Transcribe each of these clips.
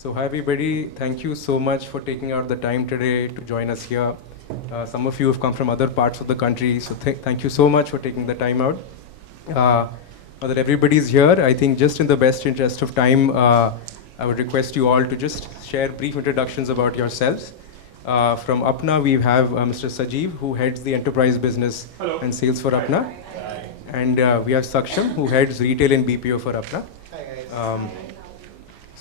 So hi everybody, thank you so much for taking out the time today to join us here. Some of you have come from other parts of the country, so thank you so much for taking the time out. Now that everybody's here, I think just in the best interest of time, I would request you all to just share brief introductions about yourselves. From Apna, we have Mr. Sajeev, who heads the enterprise business and sales for Apna. Hi. And we have Saksham, who heads retail and BPO for Apna. Hi guys.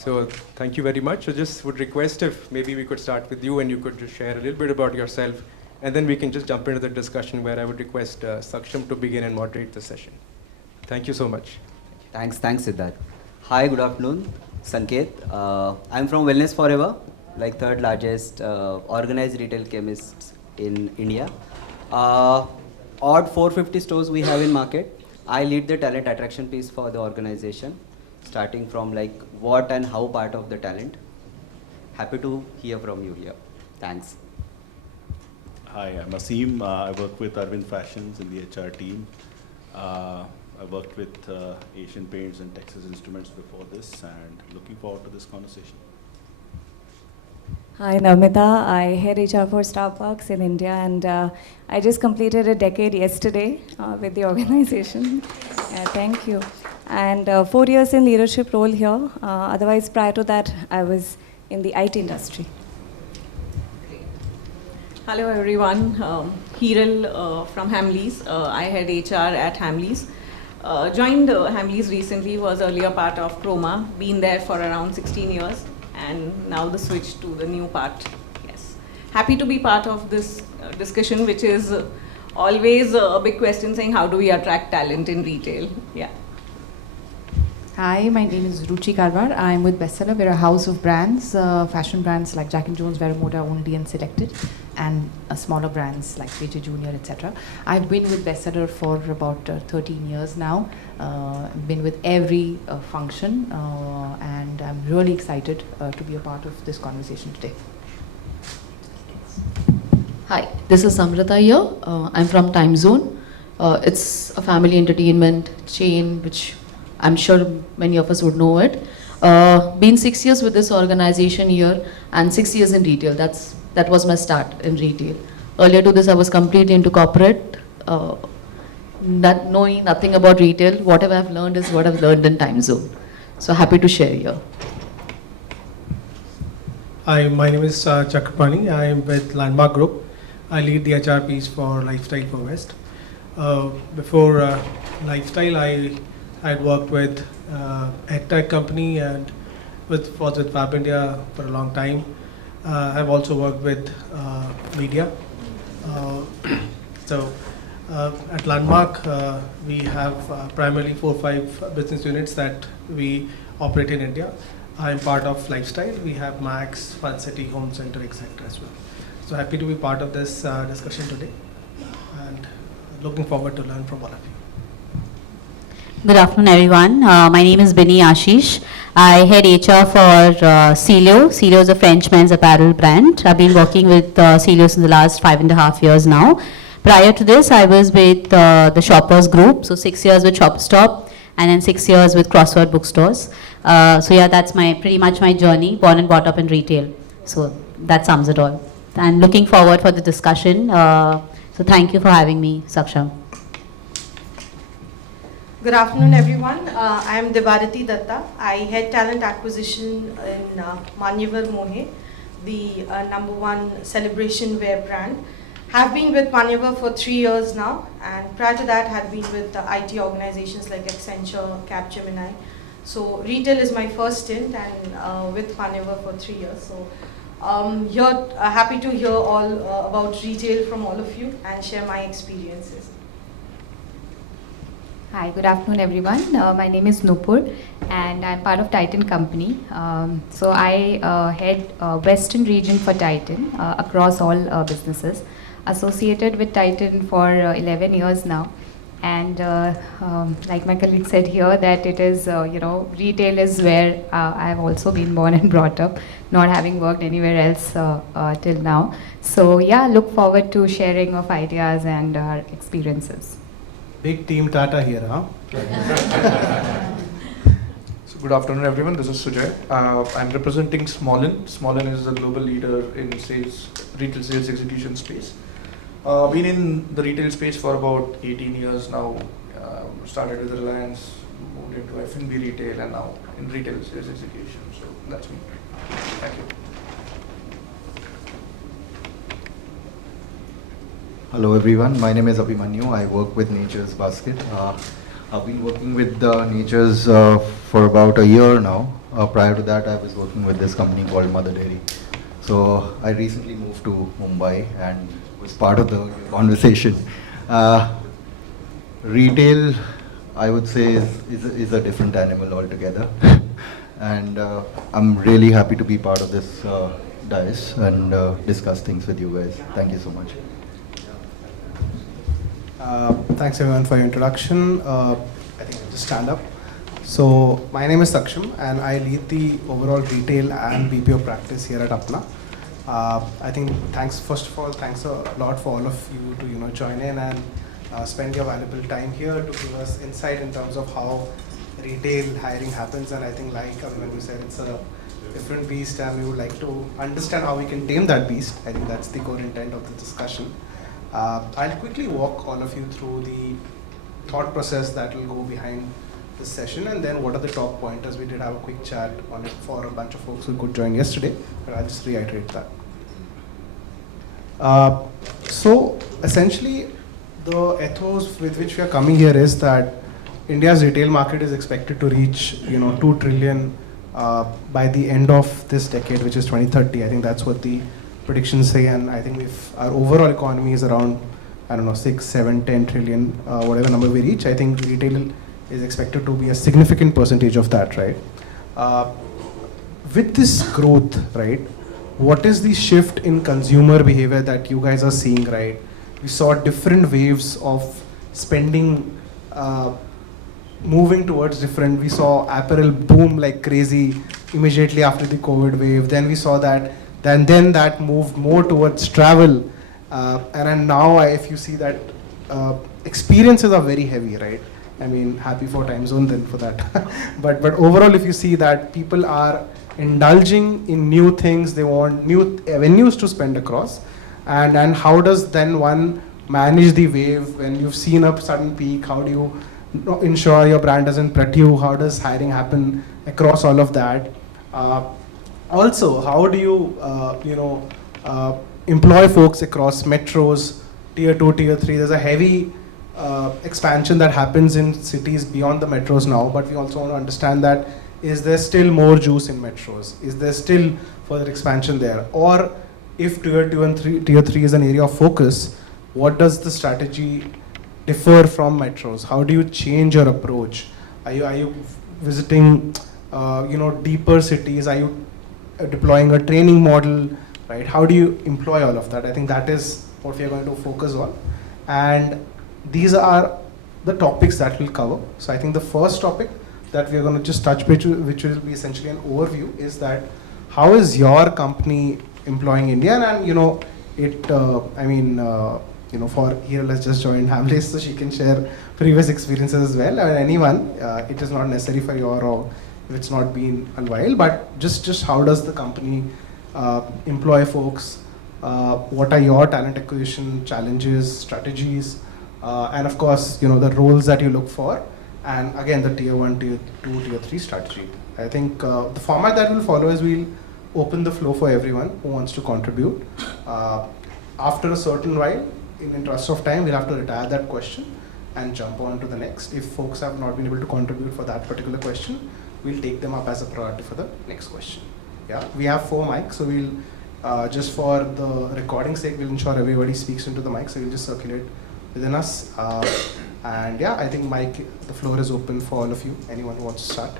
So thank you very much. I just would request if maybe we could start with you and you could just share a little bit about yourself, and then we can just jump into the discussion where I would request Saksham to begin and moderate the session. Thank you so much. Thanks Siddharth. Hi, good afternoon. Sanket. I'm from Wellness Forever, like third largest organized retail chemist in India. Odd 450 stores we have in market. I lead the talent attraction piece for the organization, starting from like what and how part of the talent. Happy to hear from you here. Thanks. Hi, I'm Asim. I work with Arvind Fashions in the HR team. I worked with Asian Paints and Texas Instruments before this, and looking forward to this conversation. Hi, Amrita. I head HR for Starbucks in India, and I just completed a decade yesterday with the organization. Thank you. And 4 years in leadership role here. Otherwise, prior to that, I was in the IT industry. Hello everyone, Hiral from Hamleys. I head HR at Hamleys. Joined Hamleys recently, was earlier part of Chroma, been there for around 16 years, and now the switch to the new part. Yes, happy to be part of this discussion, which is always a big question, saying how do we attract talent in retail? Yeah. Hi, my name is Ruchi Karwar. I'm with Bestseller. We're a house of brands, fashion brands like Jack & Jones, Veramoda, Only and Selected, and smaller brands like JJ Junior, etc. I've been with Bestseller for about 13 years now. Been with every function, and I'm really excited to be a part of this conversation today. Hi, this is Amrita here. I'm from Timezone. It's a family entertainment chain which I'm sure many of us would know it. Been 6 years with this organization here and 6 years in retail. That was my start in retail. Earlier to this, I was completely into corporate, not knowing nothing about retail. Whatever I've learned is what I've learned in Timezone. So happy to share here. Hi, my name is Chakrapani. I am with Landmark Group. I lead the HR piece for Lifestyle for West. Before Lifestyle, I had worked with a tech company and was with Fab India for a long time. I've also worked with media. At Landmark, we have primarily 4 or 5 business units that we operate in India. I'm part of Lifestyle. We have Max, Fun City, Home Center, etc. as well. So happy to be part of this discussion today, and looking forward to learn from all of you. Good afternoon, everyone. My name is Binny, Ashish. I head HR for Celio. Celio is a French men's apparel brand. I've been working with Celio in the last 5.5 years now. Prior to this, I was with the Shoppers Group, so 6 years with Shop Stop, and then 6 years with Crossword Bookstores. So yeah, that's pretty much my journey, born and brought up in retail. So that sums it all. And looking forward for the discussion. So thank you for having me, Saksham. Good afternoon, everyone. I am Debarati Datta. I head talent acquisition in Manyavar Mohe, the #1 celebration wear brand. Have been with Manyavar for 3 years now, and prior to that had been with IT organizations like Accenture, Capgemini. So retail is my first stint, and with Manyavar for 3 years. So happy to hear all about retail from all of you and share my experiences. Hi, good afternoon everyone. My name is Nupur and I'm part of Titan Company. So I head Western region for Titan across all businesses. Associated with Titan for 11 years now. And like my colleague said here, that it is, retail is where I've also been born and brought up, not having worked anywhere else till now. So yeah, look forward to sharing of ideas and our experiences. Big team Tata here, huh? So good afternoon, everyone. This is Sujay. I'm representing Smolin. Smolin is a global leader in sales, retail sales execution space. Been in the retail space for about 18 years now. Started with Reliance, moved into F&B retail, and now in retail sales execution. So that's me. Thank you. Hello everyone, my name is Abhimanyu. I work with Nature's Basket. I've been working with Nature's for about a year now. Prior to that, I was working with this company called Mother Dairy. So I recently moved to Mumbai and was part of the conversation. Retail, I would say, is a different animal altogether. And I'm really happy to be part of this dais and discuss things with you guys. Thank you so much. Thanks everyone for your introduction. I think I'll just stand up. So my name is Saksham and I lead the overall retail and BPO practice here at Apna. I think first of all, thanks a lot for all of you to join in and spend your valuable time here to give us insight in terms of how retail hiring happens. And I think like Abhimanyu said, it's a different beast and we would like to understand how we can tame that beast. I think that's the core intent of the discussion. I'll quickly walk all of you through the thought process that will go behind this session and then what are the top pointers. We did have a quick chat on it for a bunch of folks who could join yesterday, but I'll just reiterate that. So essentially the ethos with which we are coming here is that India's retail market is expected to reach 2 trillion by the end of this decade, which is 2030. I think that's what the predictions say, and I think if our overall economy is around, 6, 7, 10 trillion, whatever number we reach, I think retail is expected to be a significant percentage of that, right? With this growth, right, what is the shift in consumer behavior that you guys are seeing, right? We saw different waves of spending moving towards different, we saw apparel boom like crazy immediately after the COVID wave, then we saw that then that moved more towards travel, and then now if you see that experiences are very heavy, right? I mean, happy for Timezone then for that. but overall, if you see that people are indulging in new things, they want new avenues to spend across, and how does then one manage the wave when you've seen a sudden peak? How do you ensure your brand doesn't plateau? How does hiring happen across all of that? Also, how do you, employ folks across metros, tier 2, tier 3? There's a heavy expansion that happens in cities beyond the metros now, but we also want to understand that is there still more juice in metros? Is there still further expansion there? Or if tier 2 and tier 3 is an area of focus, what does the strategy differ from metros? How do you change your approach? Are you visiting, deeper cities? Are you deploying a training model, right? How do you employ all of that? I think that is what we are going to focus on. And these are the topics that we'll cover. So I think the first topic that we are going to just touch, which will be essentially an overview, is that how is your company employing Indian? And for here, let's just join Hamlet so she can share previous experiences as well. And anyone, it is not necessary for your or if it's not been a while, but just how does the company employ folks? What are your talent acquisition challenges, strategies, and of course, the roles that you look for, and again, the tier 1, tier 2, tier 3 strategy. I think the format that we'll follow is we'll open the floor for everyone who wants to contribute. After a certain while, in interest of time, we'll have to retire that question and jump on to the next. If folks have not been able to contribute for that particular question, we'll take them up as a priority for the next question. Yeah, we have 4 mics, so we'll just for the recording sake, we'll ensure everybody speaks into the mic, so we'll just circulate within us. And yeah, I think the floor is open for all of you. Anyone who wants to start?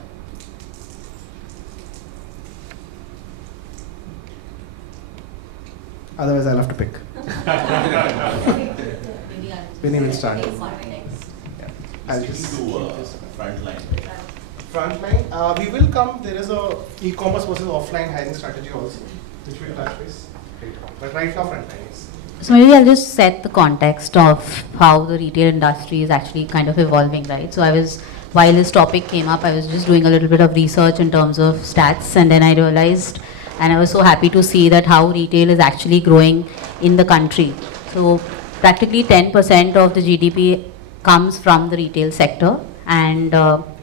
Otherwise, I'll have to pick. Binny will start. Yeah. I'll just do frontline. Frontline, we will come. There is a e-commerce versus offline hiring strategy also, which we'll touch base. But right now, frontline is. So maybe I'll just set the context of how the retail industry is actually kind of evolving, right? So I was while this topic came up, I was just doing a little bit of research in terms of stats, and then I realized, and I was so happy to see that how retail is actually growing in the country. So practically 10% of the GDP comes from the retail sector, and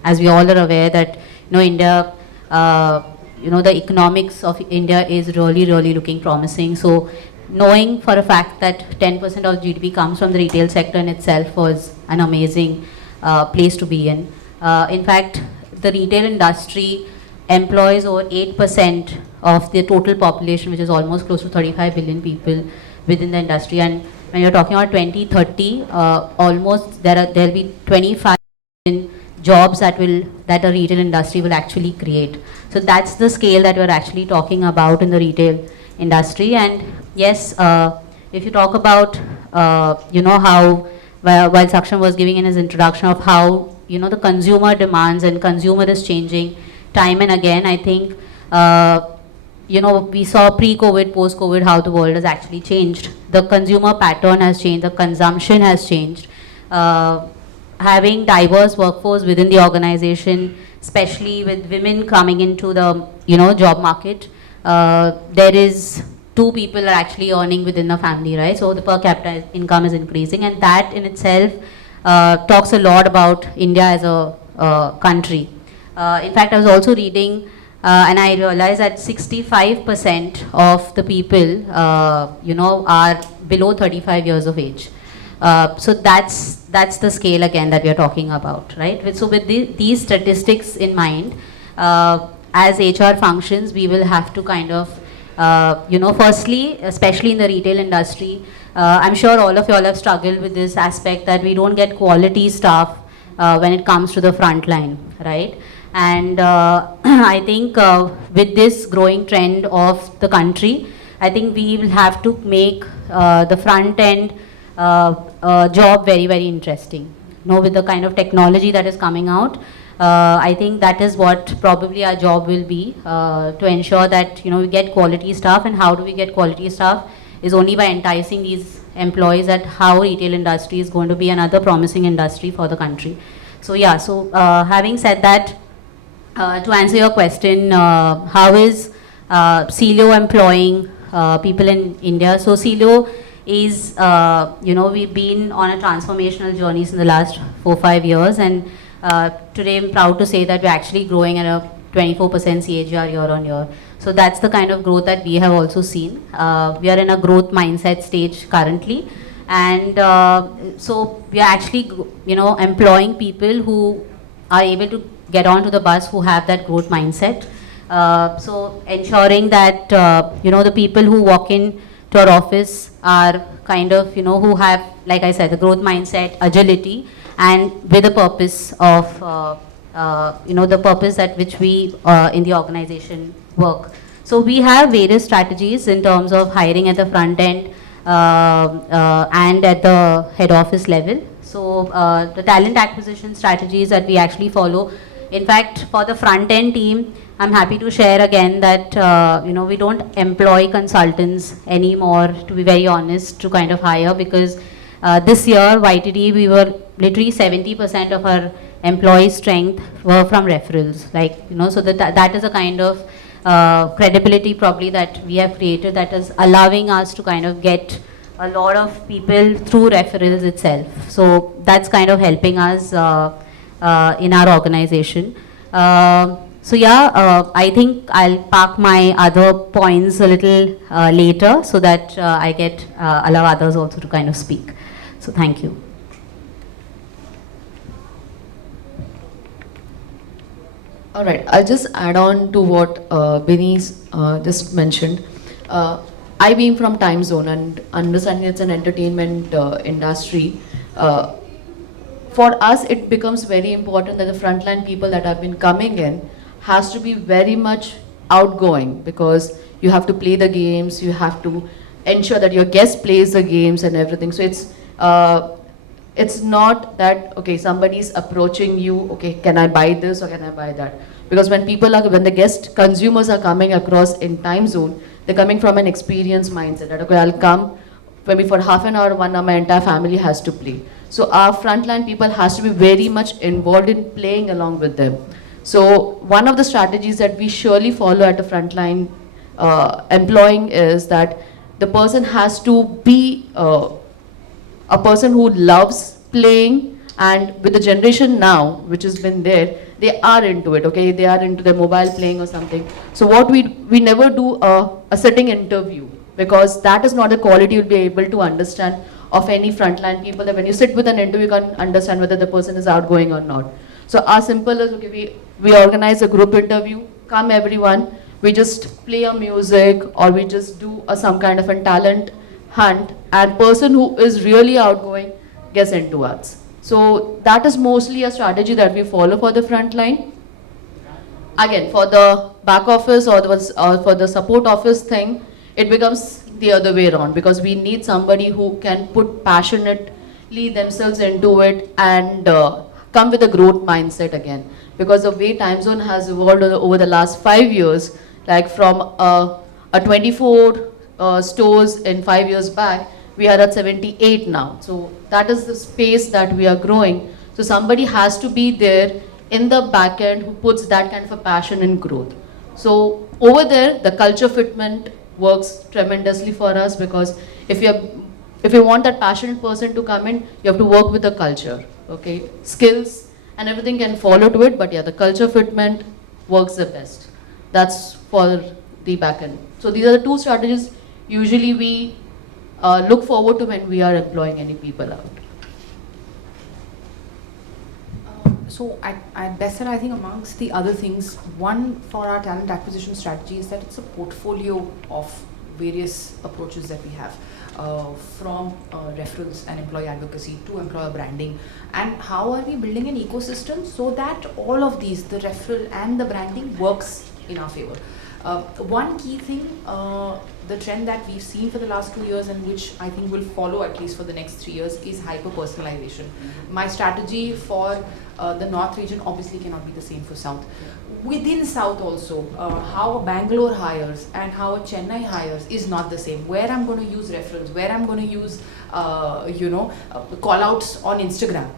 as we all are aware that India, the economics of India is really looking promising. So knowing for a fact that 10% of GDP comes from the retail sector in itself was an amazing place to be in. In fact, the retail industry employs over 8% of the total population, which is almost close to 35 billion people within the industry. And when you're talking about 2030, almost there'll be 25 million jobs that a retail industry will actually create. So that's the scale that we're actually talking about in the retail industry. And yes, if you talk about how while Saksham was giving in his introduction of how the consumer demands and consumer is changing time and again, I think we saw pre-COVID, post-COVID how the world has actually changed. The consumer pattern has changed, the consumption has changed. Having diverse workforce within the organization, especially with women coming into the job market, there is 2 people are actually earning within the family, right? So the per capita income is increasing, and that in itself talks a lot about India as a country. In fact, I was also reading, and I realized that 65% of the people, are below 35 years of age. So that's the scale again that we are talking about, right? So with these statistics in mind, as HR functions, we will have to kind of, firstly, especially in the retail industry, I'm sure all of you all have struggled with this aspect that we don't get quality staff when it comes to the front line, right? And I think with this growing trend of the country, I think we will have to make the front end job very interesting. With the kind of technology that is coming out, I think that is what probably our job will be, to ensure that we get quality staff. And how do we get quality staff is only by enticing these employees at how retail industry is going to be another promising industry for the country. So yeah, so having said that, to answer your question, how is Celio employing people in India? So Celio is, we've been on a transformational journey in the last 4-5 years, and today I'm proud to say that we're actually growing at a 24% CHR year on year. So that's the kind of growth that we have also seen. We are in a growth mindset stage currently, and so we are actually, employing people who are able to get onto the bus, who have that growth mindset. So ensuring that, the people who walk in to our office are kind of, who have, like I said, the growth mindset, agility, and with a purpose of, the purpose at which we in the organization work. So we have various strategies in terms of hiring at the front end and at the head office level. So the talent acquisition strategies that we actually follow. In fact, for the front end team, I'm happy to share again that we don't employ consultants anymore, to be very honest, to kind of hire, because this year YTD we were literally 70% of our employee strength were from referrals, so that is a kind of credibility probably that we have created, that is allowing us to kind of get a lot of people through referrals itself. So that's kind of helping us in our organization. So yeah, I think I'll park my other points a little later, so that I get allow others also to kind of speak. So thank you. All right, I'll just add on to what Binny's just mentioned. I being from Timezone and understanding it's an entertainment industry, for us it becomes very important that the frontline people that have been coming in has to be very much outgoing, because you have to play the games, you have to ensure that your guest plays the games and everything. So it's not that, okay, somebody's approaching you, okay, can I buy this or can I buy that? Because when the guest consumers are coming across in Timezone, they're coming from an experience mindset that, okay, I'll come maybe for half an hour, 1 hour, my entire family has to play. So our frontline people has to be very much involved in playing along with them. So one of the strategies that we surely follow at the frontline employing is that the person has to be a person who loves playing, and with the generation now, which has been there, they are into it, okay? They are into their mobile playing or something. So what we never do a sitting interview, because that is not the quality you'll be able to understand of any frontline people, that when you sit with an interview, you can understand whether the person is outgoing or not. So our simple is, okay, we organize a group interview, come everyone, we just play a music, or we just do some kind of a talent hunt, and person who is really outgoing gets into us. So that is mostly a strategy that we follow for the front line. Again, for the back office or for the support office thing, it becomes the other way around, because we need somebody who can put passionately themselves into it and come with a growth mindset again. Because the way Timezone has evolved over the last 5 years, like from a 24 stores in 5 years back, we are at 78 now. So that is the space that we are growing. So somebody has to be there in the back end who puts that kind of a passion in growth. So over there, the culture fitment works tremendously for us, because if you want that passionate person to come in, you have to work with the culture, okay? Skills and everything can follow to it, but yeah, the culture fitment works the best. That's for the back end. So these are the two strategies usually we look forward to when we are employing any people out. So at Besser, I think amongst the other things, one for our talent acquisition strategy is that it's a portfolio of various approaches that we have, from referrals and employee advocacy to employer branding. And how are we building an ecosystem so that all of these, the referral and the branding, works in our favor. One key thing, the trend that we've seen for the last 2 years, and which I think will follow at least for the next 3 years, is hyper-personalization. My strategy for the North region obviously cannot be the same for South. Within South also, how Bangalore hires and how Chennai hires is not the same. Where I'm going to use referrals, where I'm going to use, call-outs on Instagram.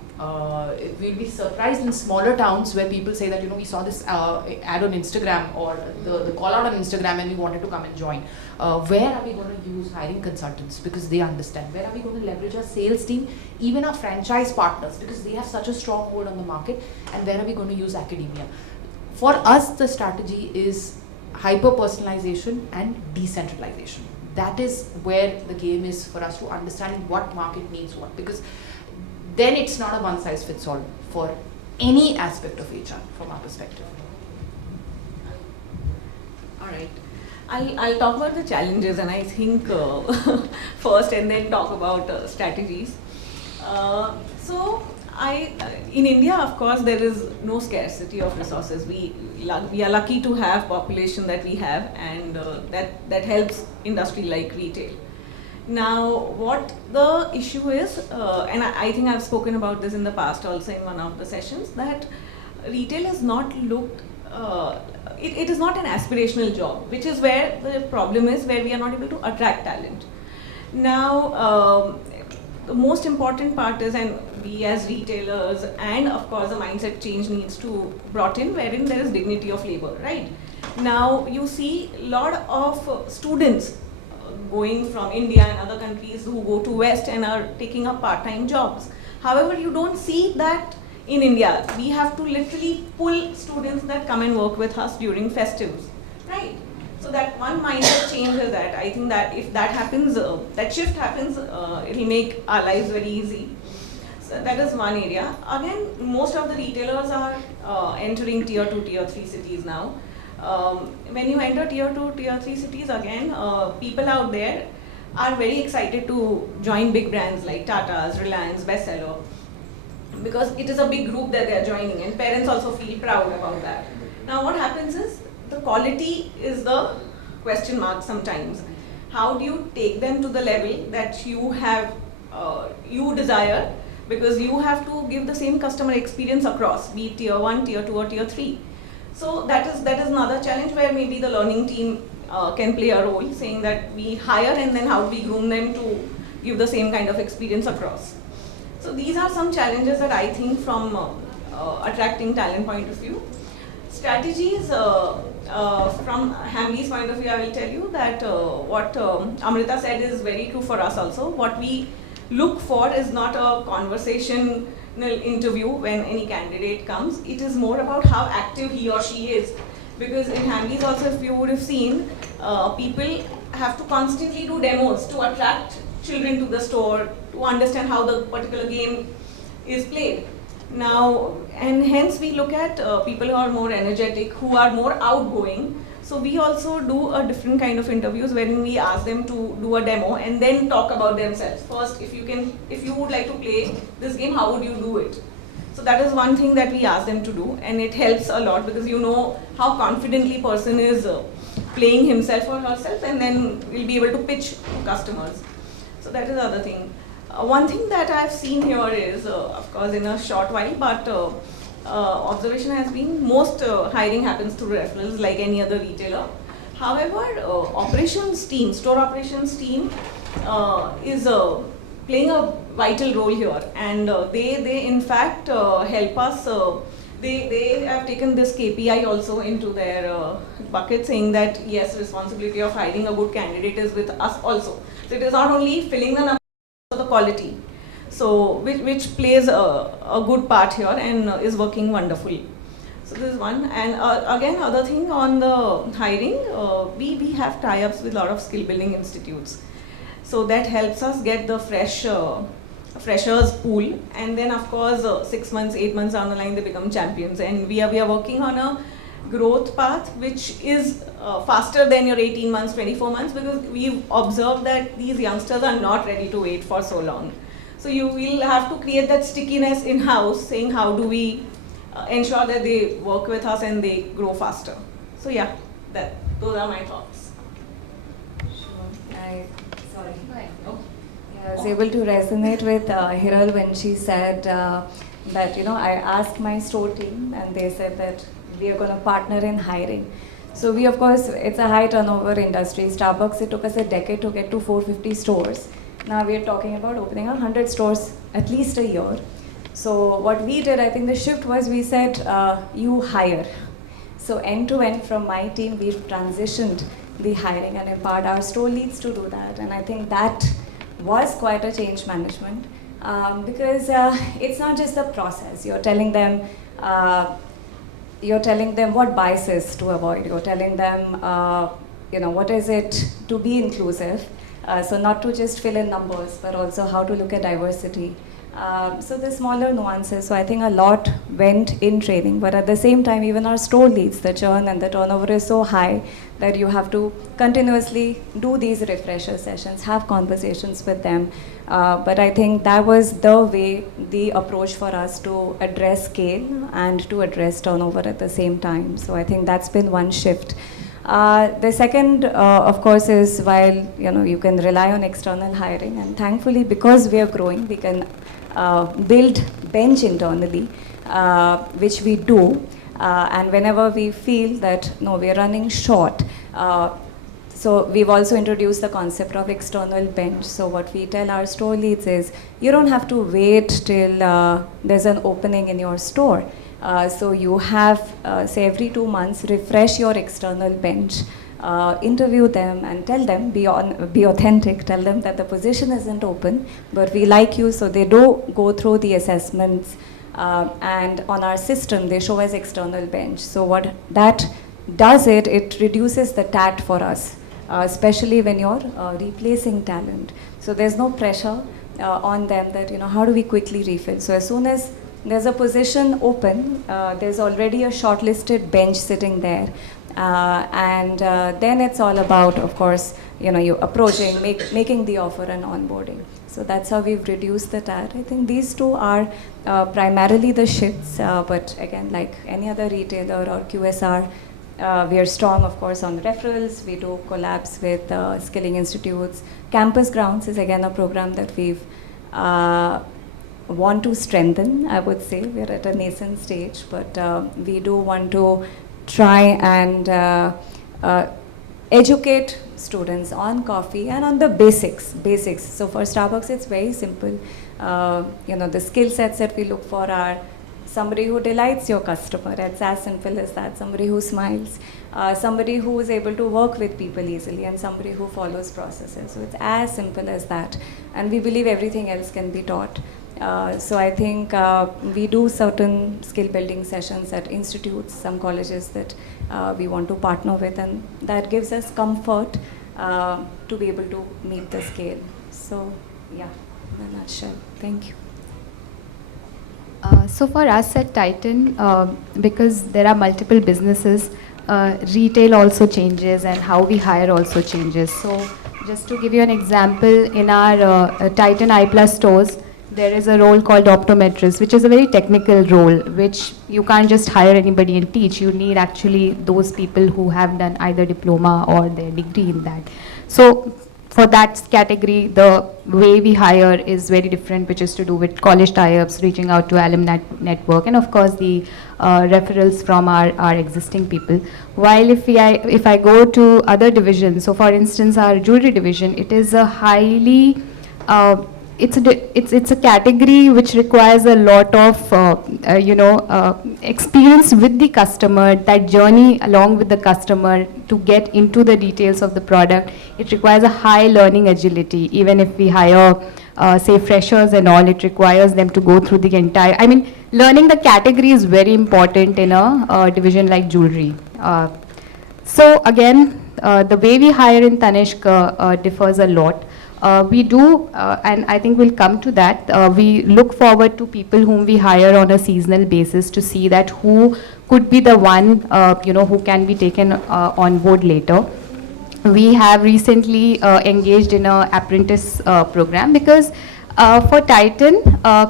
We'll be surprised in smaller towns where people say that, we saw this ad on Instagram, or the call out on Instagram, and we wanted to come and join. Where are we going to use hiring consultants, because they understand? Where are we going to leverage our sales team, even our franchise partners, because they have such a strong hold on the market? And where are we going to use academia? For us, the strategy is hyper-personalization and decentralization. That is where the game is for us to understand what market needs what, because then it's not a one-size-fits-all for any aspect of HR from our perspective. All right. I'll talk about the challenges, and I think first, and then talk about strategies. In India, of course, there is no scarcity of resources. We are lucky to have population that we have, and that helps industry like retail. Now, what the issue is, and I think I've spoken about this in the past also in one of the sessions, that retail is not looked, it is not an aspirational job, which is where the problem is, where we are not able to attract talent. Now, the most important part is, and we as retailers, and of course the mindset change needs to brought in, wherein there is dignity of labor, right? Now, you see a lot of students going from India and other countries who go to West and are taking up part-time jobs. However, you don't see that in India. We have to literally pull students that come and work with us during festives, right? So that one mindset change is that. I think that if that happens, that shift happens, it will make our lives very easy. So that is one area. Again, most of the retailers are entering tier 2, tier 3 cities now. When you enter tier 2, tier 3 cities, again, people out there are very excited to join big brands like Tata's, Reliance, Bestseller, because it is a big group that they are joining, and parents also feel proud about that. Now, what happens is, the quality is the question mark sometimes. How do you take them to the level that you have, you desire, because you have to give the same customer experience across, be it tier 1, tier 2 or tier 3. So that is another challenge where maybe the learning team can play a role, saying that we hire and then how do we groom them to give the same kind of experience across. So these are some challenges that I think from attracting talent point of view. Strategies from Hamleys point of view, I will tell you that what Amrita said is very true for us also. What we look for is not a conversational interview when any candidate comes. It is more about how active he or she is. Because in Hamleys also, if you would have seen, people have to constantly do demos to attract children to the store, to understand how the particular game is played. Now, and hence we look at people who are more energetic, who are more outgoing. So we also do a different kind of interviews wherein we ask them to do a demo and then talk about themselves. First, if you would like to play this game, how would you do it? So that is one thing that we ask them to do, and it helps a lot because you know how confidently person is playing himself or herself, and then we'll be able to pitch to customers. So that is the other thing. One thing that I've seen here is, of course, in a short while, but observation has been most hiring happens through referrals like any other retailer. However, operations team, store operations team is playing a vital role here, and they in fact help us. They have taken this KPI also into their bucket, saying that yes, responsibility of hiring a good candidate is with us also. So it is not only filling the number, the quality, so which plays a good part here and is working wonderfully. So this is one. And again, other thing on the hiring, we have tie-ups with a lot of skill building institutes, so that helps us get the freshers pool, and then of course 6 months, 8 months down the line they become champions, and we are working on a growth path which is faster than your 18 months, 24 months, because we've observed that these youngsters are not ready to wait for so long. So you will have to create that stickiness in-house, saying how do we ensure that they work with us and they grow faster. So yeah, those are my thoughts. Sure. I was able to resonate with Hiral when she said that, you know, I asked my store team and they said that we are going to partner in hiring. So we, of course, it's a high turnover industry. Starbucks, it took us a decade to get to 450 stores. Now we are talking about opening 100 stores at least a year. So what we did, I think the shift was we said, you hire. So end to end from my team, we've transitioned the hiring and empowered our store leads to do that. And I think that was quite a change management because it's not just the process. You're telling them what biases to avoid. You're telling them, you know, what is it to be inclusive. So not to just fill in numbers, but also how to look at diversity. So the smaller nuances. So I think a lot went in training, but at the same time, even our store leads, the churn and the turnover is so high that you have to continuously do these refresher sessions, have conversations with them. But I think that was the way, the approach for us to address scale and to address turnover at the same time. So I think that's been one shift. The second, of course, is while you can rely on external hiring, and thankfully, because we are growing, we can build bench internally, which we do. And whenever we feel that no, we are running short, so we've also introduced the concept of external bench. So what we tell our store leads is, you don't have to wait till there's an opening in your store. So you have, say every 2 months, refresh your external bench, interview them and tell them, be authentic, tell them that the position isn't open, but we like you, so they do go through the assessments, and on our system, they show as external bench. So what that does, it reduces the TAT for us, especially when you're replacing talent. So there's no pressure on them that, how do we quickly refill? So as soon as there's a position open, there's already a shortlisted bench sitting there. And then it's all about, of course, you approaching, making the offer and onboarding. So that's how we've reduced the TAT. I think these two are primarily the shifts, but again, like any other retailer or QSR, we are strong, of course, on referrals. We do collabs with skilling institutes. Campus Grounds is again a program that we've want to strengthen, I would say. We're at a nascent stage, but we do want to try and educate students on coffee and on the basics. So for Starbucks, it's very simple. The skill sets that we look for are somebody who delights your customer. It's as simple as that. Somebody who smiles, somebody who is able to work with people easily, and somebody who follows processes. So it's as simple as that. And we believe everything else can be taught. So I think we do certain skill building sessions at institutes, some colleges that we want to partner with, and that gives us comfort to be able to meet the scale. So yeah, in a nutshell. Thank you. So for us at Titan, because there are multiple businesses, retail also changes and how we hire also changes. So just to give you an example, in our Titan I+ stores, there is a role called optometrist, which is a very technical role, which you can't just hire anybody and teach. You need actually those people who have done either diploma or their degree in that. So for that category, the way we hire is very different, which is to do with college tie-ups, reaching out to alumni network, and of course the referrals from our existing people. While if I go to other divisions, so for instance our jewelry division, it is a highly it's a category which requires a lot of experience with the customer, that journey along with the customer to get into the details of the product. It requires a high learning agility. Even if we hire say freshers and all, it requires them to go through the entire, learning the category is very important in a division like jewelry. So again, the way we hire in Tanishq differs a lot. We do, and I think we'll come to that, we look forward to people whom we hire on a seasonal basis to see that who could be the one, who can be taken on board later. We have recently engaged in an apprentice program because for Titan,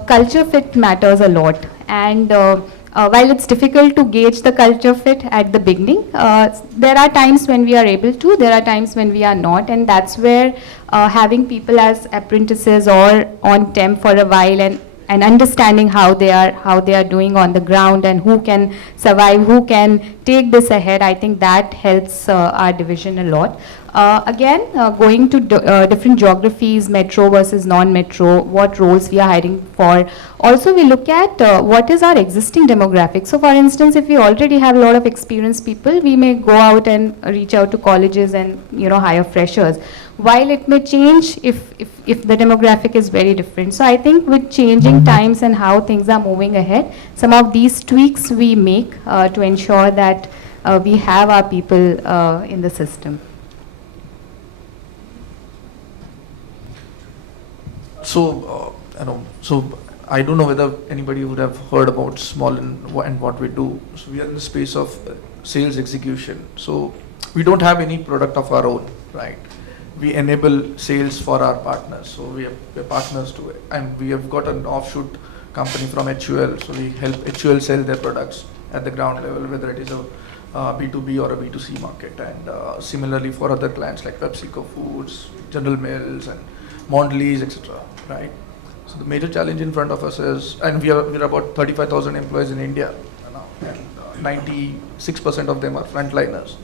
culture fit matters a lot. And while it's difficult to gauge the culture fit at the beginning, there are times when we are able to, there are times when we are not, and that's where having people as apprentices or on temp for a while and understanding how they are doing on the ground and who can survive, who can take this ahead, I think that helps our division a lot. Again, going to different geographies, metro versus non-metro, what roles we are hiring for. Also, we look at what is our existing demographic. So, for instance, if we already have a lot of experienced people, we may go out and reach out to colleges and hire freshers. While it may change if the demographic is very different. So, I think with changing times and how things are moving ahead, some of these tweaks we make to ensure that we have our people in the system. So, so I don't know whether anybody would have heard about Small and what we do. So we are in the space of sales execution. So we don't have any product of our own, right? We enable sales for our partners. So we're partners to it. And we have got an offshoot company from HUL. So we help HUL sell their products at the ground level, whether it is a B2B or a B2C market. And similarly for other clients like PepsiCo Foods, General Mills, and Mondelez, etc. Right? So the major challenge in front of us is, and we're about 35,000 employees in India now, and 96% of them are frontliners.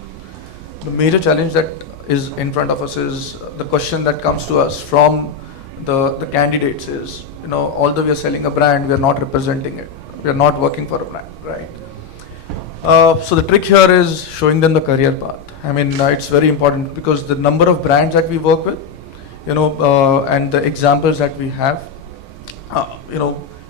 The major challenge that is in front of us is the question that comes to us from the candidates is, although we are selling a brand, we are not representing it. We are not working for a brand, right? So the trick here is showing them the career path. It's very important because the number of brands that we work with, and the examples that we have,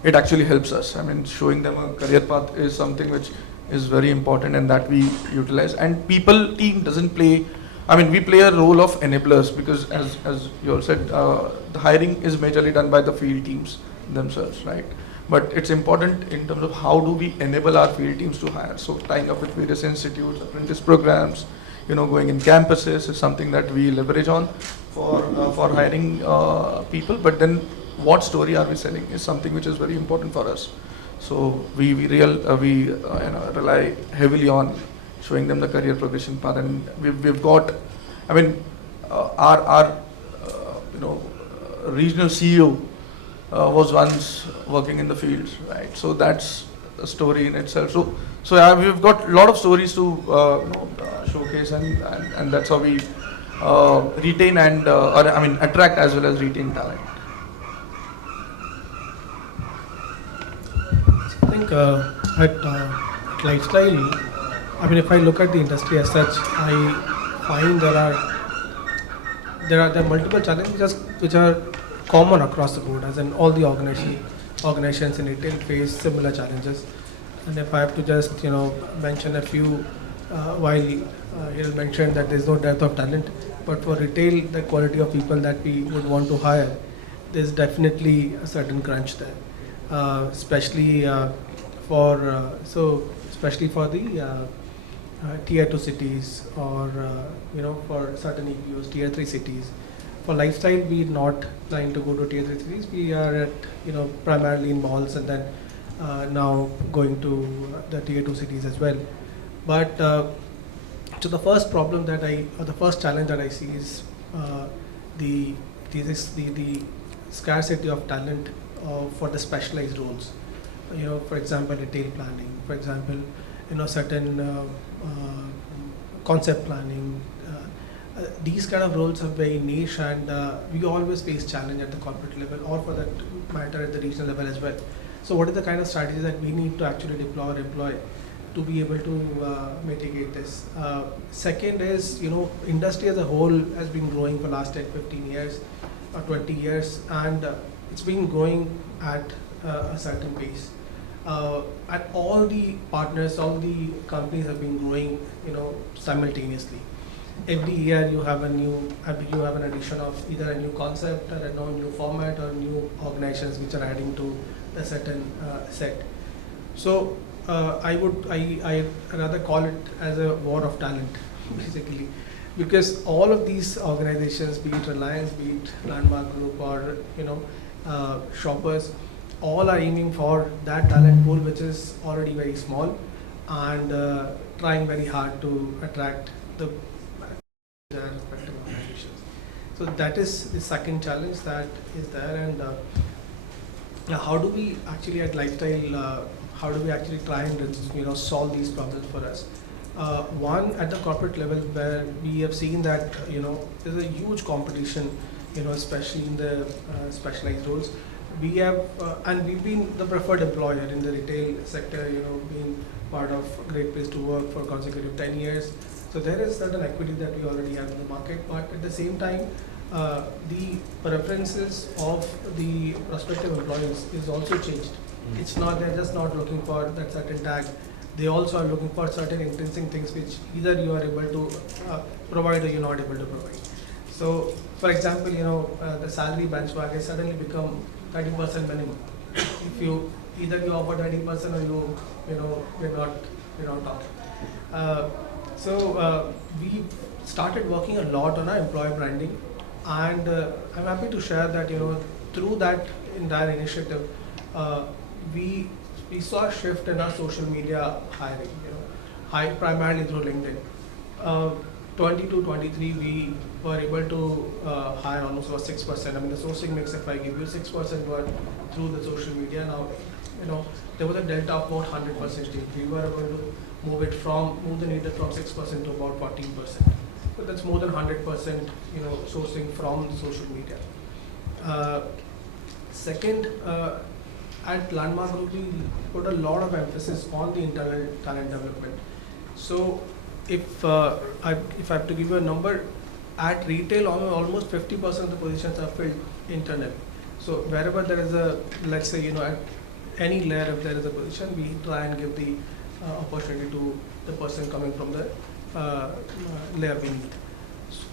it actually helps us. Showing them a career path is something which is very important and that we utilize. And team doesn't play, we play a role of enablers because as you all said, the hiring is majorly done by the field teams themselves, right? But it's important in terms of how do we enable our field teams to hire. So tying up with various institutes, apprentice programs, going in campuses is something that we leverage on for hiring people. But then what story are we selling is something which is very important for us. So we rely heavily on showing them the career progression path, and we've got, our regional CEO was once working in the fields, right? So that's a story in itself. So we've got a lot of stories to showcase, and that's how we retain and attract as well as retain talent. I think at Lifestyle, I mean, if I look at the industry as such, I find there are multiple challenges which are common across the board, as in all the organizations in retail face similar challenges. And if I have to just mention a few, while he'll mention that there's no depth of talent, but for retail, the quality of people that we would want to hire, there's definitely a certain crunch there, especially for the tier 2 cities, or for certain EPOs, tier 3 cities. For Lifestyle, we're not trying to go to tier 3 cities. We are at primarily in malls, and then now going to the tier 2 cities as well. But so the first problem the first challenge that I see is the scarcity of talent for the specialized roles. For example, retail planning. For example, certain concept planning. These kind of roles are very niche, and we always face challenge at the corporate level, or for that matter at the regional level as well. So what is the kind of strategies that we need to actually deploy or employ to be able to mitigate this? Second is, industry as a whole has been growing for last 10, 15 years or 20 years, and it's been growing at a certain pace. And all the partners, all the companies have been growing, simultaneously. Every year you have an addition of either a new concept or a new format or new organizations which are adding to a certain set. So I rather call it as a war of talent, basically, because all of these organizations, be it Reliance, be it Landmark Group, or Shoppers, all are aiming for that talent pool which is already very small, and trying very hard to attract their respective organizations. So that is the second challenge that is there. And how do we actually at Lifestyle, how do we actually try and solve these problems for us? One, at the corporate level, where we have seen that there's a huge competition, especially in the specialized roles. We have and we've been the preferred employer in the retail sector, being part of Great Place to Work for consecutive 10 years. So there is certain equity that we already have in the market, but at the same time, the preferences of the prospective employees is also changed. It's not, they're just not looking for that certain tag. They also are looking for certain intrinsic things which either you are able to provide or you're not able to provide. So, for example, the salary benchmark has suddenly become 30% minimum. If you either you offer 30% or we're not talking. So we started working a lot on our employer branding, and I'm happy to share that through that entire initiative, we saw a shift in our social media hiring, primarily through LinkedIn. 22-23, we were able to hire almost about 6%. I mean, the sourcing mix, if I give you 6% were through the social media. Now, there was a delta of about 100%. We were able to move the needle from 6% to about 14%. So that's more than 100%, sourcing from the social media. Second, at Landmark Group, we put a lot of emphasis on the internal talent development. So if I have to give you a number, at retail, almost 50% of the positions are filled internally. So wherever there is a, let's say, at any layer, if there is a position, we try and give the opportunity to the person coming from the layer beneath.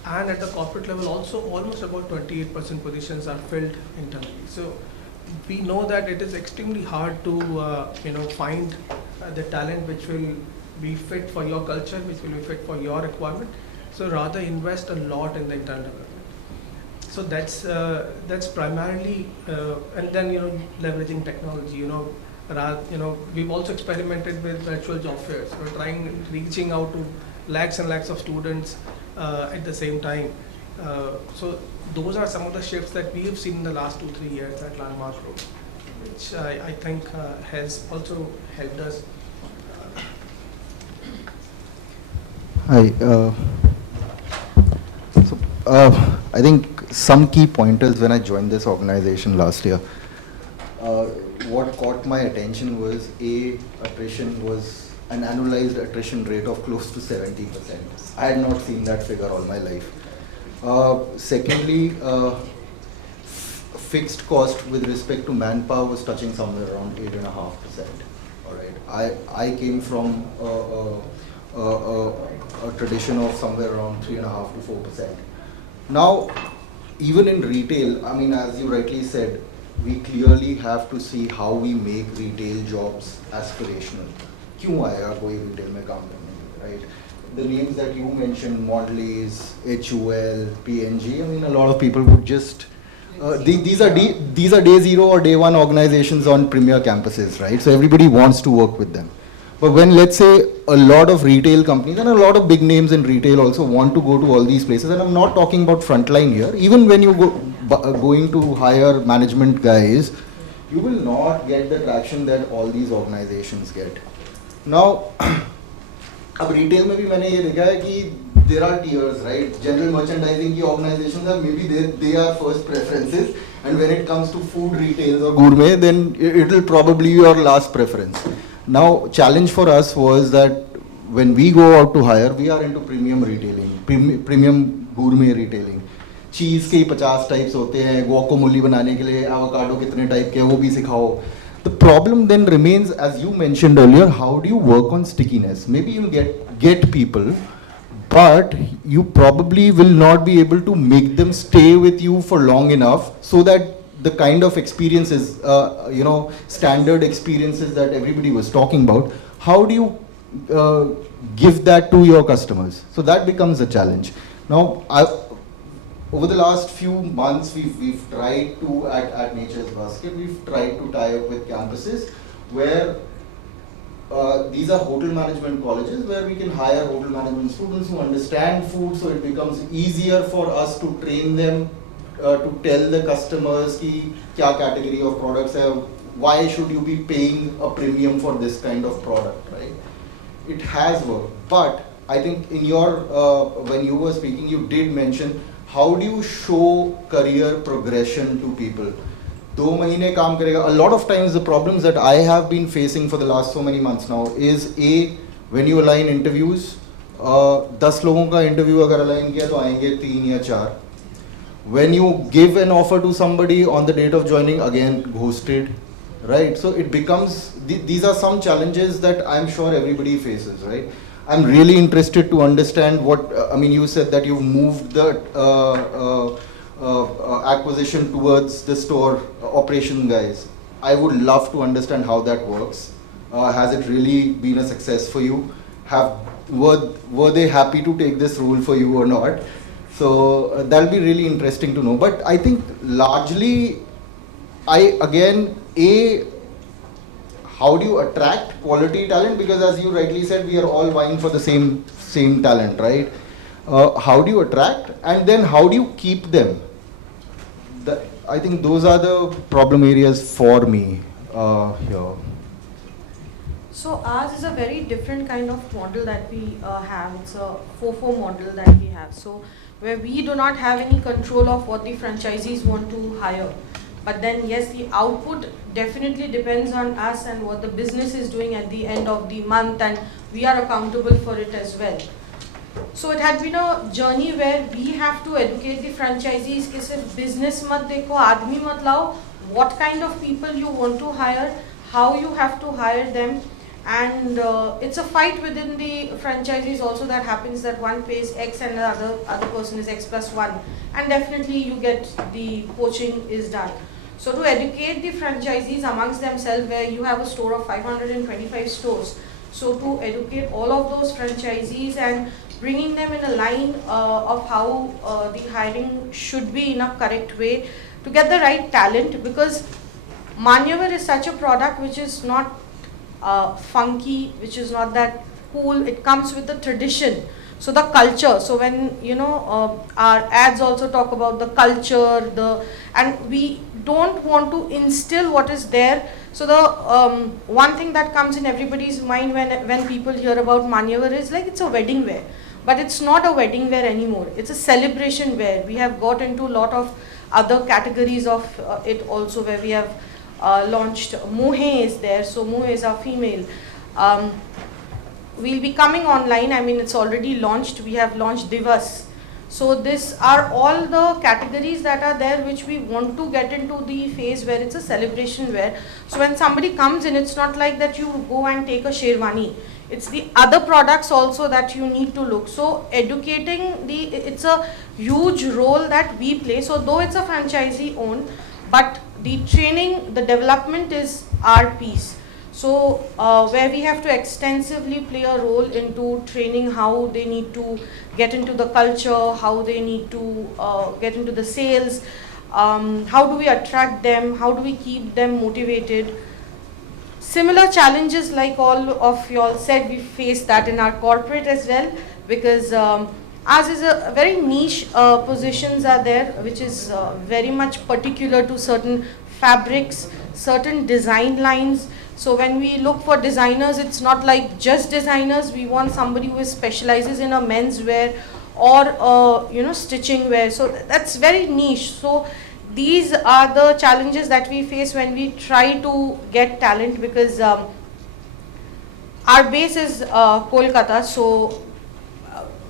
And at the corporate level also, almost about 28% positions are filled internally. So we know that it is extremely hard to find the talent which will be fit for your culture, which will be fit for your requirement. So rather invest a lot in the internal development. So that's primarily, and then leveraging technology. We've also experimented with virtual job fairs. We're reaching out to lakhs and lakhs of students at the same time. So those are some of the shifts that we have seen in the last 2-3 years at Landmark Group, which I think has also helped us. Hi. I think some key pointers when I joined this organization last year. What caught my attention was attrition was an annualized attrition rate of close to 70%. I had not seen that figure all my life. Secondly, fixed cost with respect to manpower was touching somewhere around 8.5%. All right. I came from a tradition of somewhere around 3.5 to 4%. Now, even in retail, I mean, as you rightly said, we clearly have to see how we make retail jobs aspirational. क्यों आएगा कोई retail में काम करने के लिए, right? The names that you mentioned, Mondelez, HUL, P&G, I mean, a lot of people would just these are day zero or day one organizations on premier campuses, right? So everybody wants to work with them. But when, let's say, a lot of retail companies and a lot of big names in retail also want to go to all these places, and I'm not talking about frontline here, even when you going to hire management guys, you will not get the traction that all these organizations get. Now, अब retail में भी मैंने ये देखा है कि there are tiers, right? General merchandising की organizations are maybe they are first preferences, and when it comes to food retail or gourmet, then it will probably be your last preference. Now, challenge for us was that when we go out to hire, we are into premium retailing, premium gourmet retailing. Cheese के 50 types होते हैं, guacamole बनाने के लिए avocado कितने type के वो भी सिखाओ. The problem then remains, as you mentioned earlier, how do you work on stickiness? Maybe you'll get people, but you probably will not be able to make them stay with you for long enough so that the kind of experiences, standard experiences that everybody was talking about, how do you give that to your customers? So that becomes a challenge. Now, over the last few months, we've tried to, at Nature's Basket, we've tried to tie up with campuses where these are hotel management colleges where we can hire hotel management students who understand food, so it becomes easier for us to train them to tell the customers ki kya category of products hai, why should you be paying a premium for this kind of product, right? It has worked, but I think in your, when you were speaking, you did mention how do you show career progression to people? 2 mahine kaam karega. A lot of times the problems that I have been facing for the last so many months now is when you align interviews, 10 लोगों का interview अगर align किया तो आएंगे 3 या 4. When you give an offer to somebody on the date of joining, again ghosted, right? So it becomes, these are some challenges that I'm sure everybody faces, right? I'm really interested to understand what, I mean, you said that you've moved the acquisition towards the store operation guys. I would love to understand how that works. Has it really been a success for you? Were they happy to take this role for you or not? So that'll be really interesting to know. But I think largely, how do you attract quality talent? Because as you rightly said, we are all vying for the same talent, right? How do you attract, and then how do you keep them? I think those are the problem areas for me here. So ours is a very different kind of model that we have. It's a 4-4 model that we have. So where we do not have any control of what the franchisees want to hire. But then yes, the output definitely depends on us and what the business is doing at the end of the month, and we are accountable for it as well. So it had been a journey where we have to educate the franchisees कि सिर्फ business मत देखो, आदमी मत लाओ, what kind of people you want to hire, how you have to hire them. And it's a fight within the franchisees also that happens, that one pays X and the other person is X plus 1, and definitely you get the poaching is done. So to educate the franchisees amongst themselves, where you have a store of 525 stores, so to educate all of those franchisees and bringing them in a line of how the hiring should be in a correct way to get the right talent, because Manyavar is such a product which is not funky, which is not that cool. It comes with the tradition, so the culture. So when our ads also talk about the culture, and we don't want to instill what is there. So the one thing that comes in everybody's mind when people hear about Manyavar is like it's a wedding wear. but it's not a wedding wear anymore. It's a celebration wear. We have got into a lot of other categories of it also, where we have launched Mohe is there. So Mohe is our female. We'll be coming online. I mean, it's already launched. We have launched Divas. So these are all the categories that are there, which we want to get into the phase where it's a celebration wear. So when somebody comes in, it's not like that you go and take a sherwani. It's the other products also that you need to look. So educating it's a huge role that we play. So though it's a franchisee owned, but the training, the development is our piece. So where we have to extensively play a role into training how they need to get into the culture, how they need to get into the sales, how do we attract them, how do we keep them motivated. Similar challenges like all of you all said, we face that in our corporate as well, because ours is a very niche positions are there, which is very much particular to certain fabrics, certain design lines. So when we look for designers, it's not like just designers. We want somebody who specializes in a men's wear or stitching wear. So that's very niche. So these are the challenges that we face when we try to get talent, because our base is Kolkata. So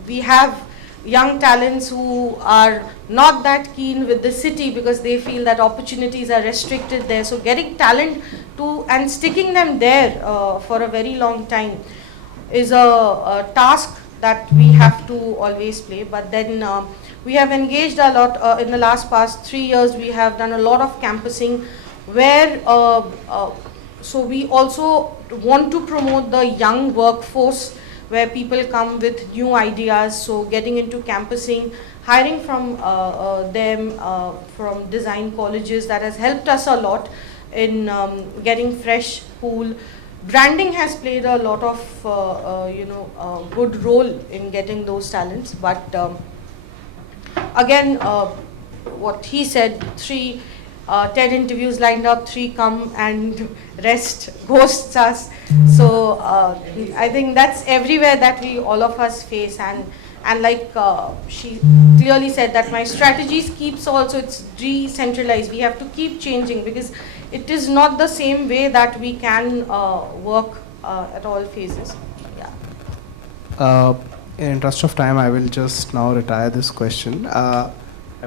we have young talents who are not that keen with the city because they feel that opportunities are restricted there. So getting talent to and sticking them there for a very long time is a task that we have to always play. But then we have engaged a lot in the past 3 years. We have done a lot of campusing where so we also want to promote the young workforce, where people come with new ideas. So getting into campusing, hiring from them from design colleges, that has helped us a lot in getting fresh pool. Branding has played a lot of good role in getting those talents. But again, what he said, 10 interviews lined up, 3 come and rest ghosts us. So I think that's everywhere that we all of us face. And like she clearly said, that my strategies keeps also, it's decentralized. We have to keep changing because it is not the same way that we can work at all phases. Yeah. In interest of time, I will just now retire this question. I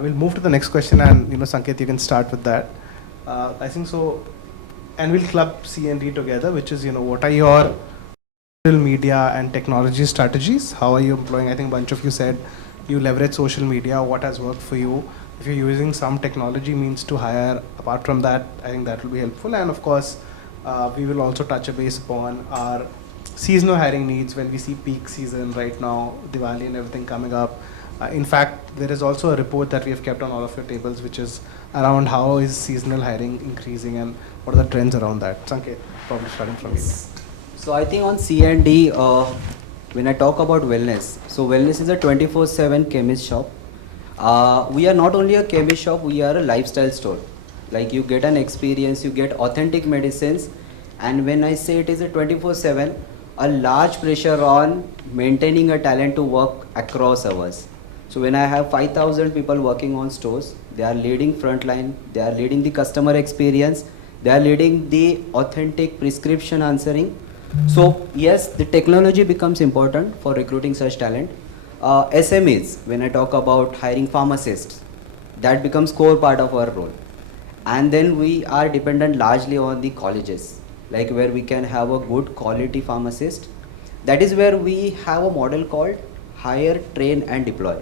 will move to the next question, and Sanket, you can start with that. I think so, and we'll club C&D together, which is what are your social media and technology strategies? How are you employing? I think a bunch of you said you leverage social media. What has worked for you? If you're using some technology means to hire, apart from that, I think that will be helpful. And of course, we will also touch a base upon our seasonal hiring needs when we see peak season right now, Diwali and everything coming up. In fact, there is also a report that we have kept on all of your tables, which is around how is seasonal hiring increasing and what are the trends around that. Sanket, probably starting from you. So I think on C&D, when I talk about wellness, so wellness is a 24/7 chemist shop. We are not only a chemist shop, we are a lifestyle store. Like you get an experience, you get authentic medicines. And when I say it is a 24/7, a large pressure on maintaining a talent to work across hours. So when I have 5,000 people working on stores, they are leading frontline, they are leading the customer experience, they are leading the authentic prescription answering. So yes, the technology becomes important for recruiting such talent. SMEs, when I talk about hiring pharmacists, that becomes core part of our role. And then we are dependent largely on the colleges, like where we can have a good quality pharmacist. That is where we have a model called hire, train and deploy.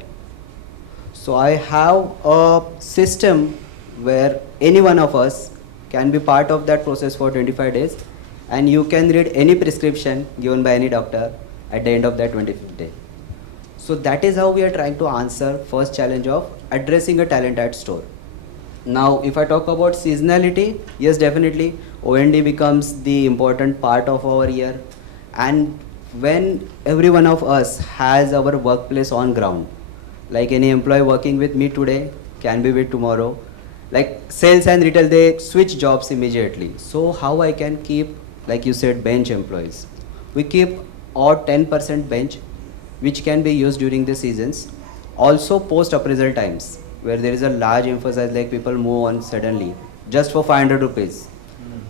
So I have a system where any one of us can be part of that process for 25 days, and you can read any prescription given by any doctor at the end of that 25th day. So that is how we are trying to answer first challenge of addressing a talent at store. Now if I talk about seasonality, yes, definitely O&D becomes the important part of our year. And when every one of us has our workplace on ground, like any employee working with me today can be with tomorrow, like sales and retail, they switch jobs immediately. So how I can keep, like you said, bench employees? We keep our 10% bench, which can be used during the seasons. Also post appraisal times, where there is a large emphasis, like people move on suddenly just for 500 rupees.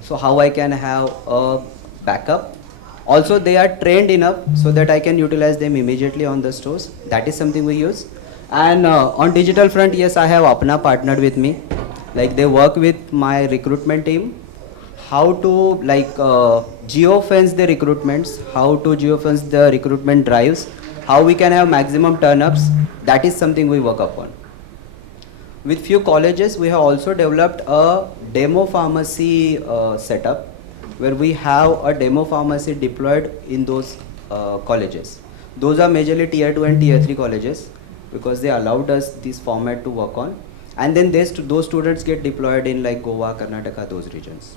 So how I can have a backup. Also they are trained enough so that I can utilize them immediately on the stores. That is something we use. And on digital front, yes, I have Apna partnered with me. Like they work with my recruitment team, how to like geofence the recruitments, how to geofence the recruitment drives, how we can have maximum turn-ups. That is something we work upon. With few colleges, we have also developed a demo pharmacy setup, where we have a demo pharmacy deployed in those colleges. Those are majorly tier 2 and tier 3 colleges, because they allowed us this format to work on. And then those students get deployed in like Goa, Karnataka, those regions.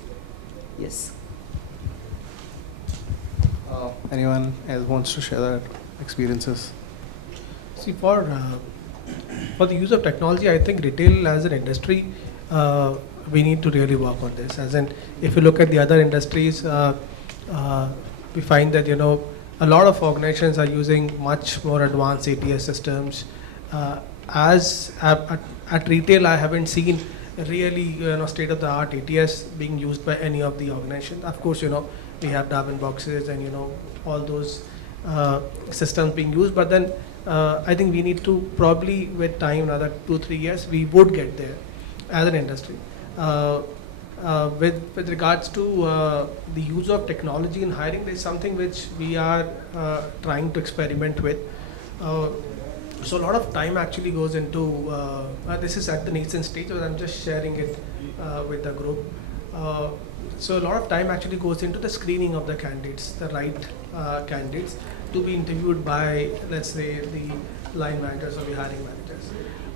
Yes. Anyone else wants to share their experiences? See, for the use of technology, I think retail as an industry, we need to really work on this. As in, if you look at the other industries, we find that a lot of organizations are using much more advanced ATS systems. At retail, I haven't seen really state-of-the-art ATS being used by any of the organizations. Of course, we have Darwin boxes and all those systems being used, but then I think we need to probably, with time, another 2-3 years, we would get there as an industry. With regards to the use of technology in hiring, there is something which we are trying to experiment with. So a lot of time actually goes into, this is at the nascent stage, but I'm just sharing it with the group. So a lot of time actually goes into the screening of the candidates, the right candidates to be interviewed by, let's say, the line managers or the hiring managers.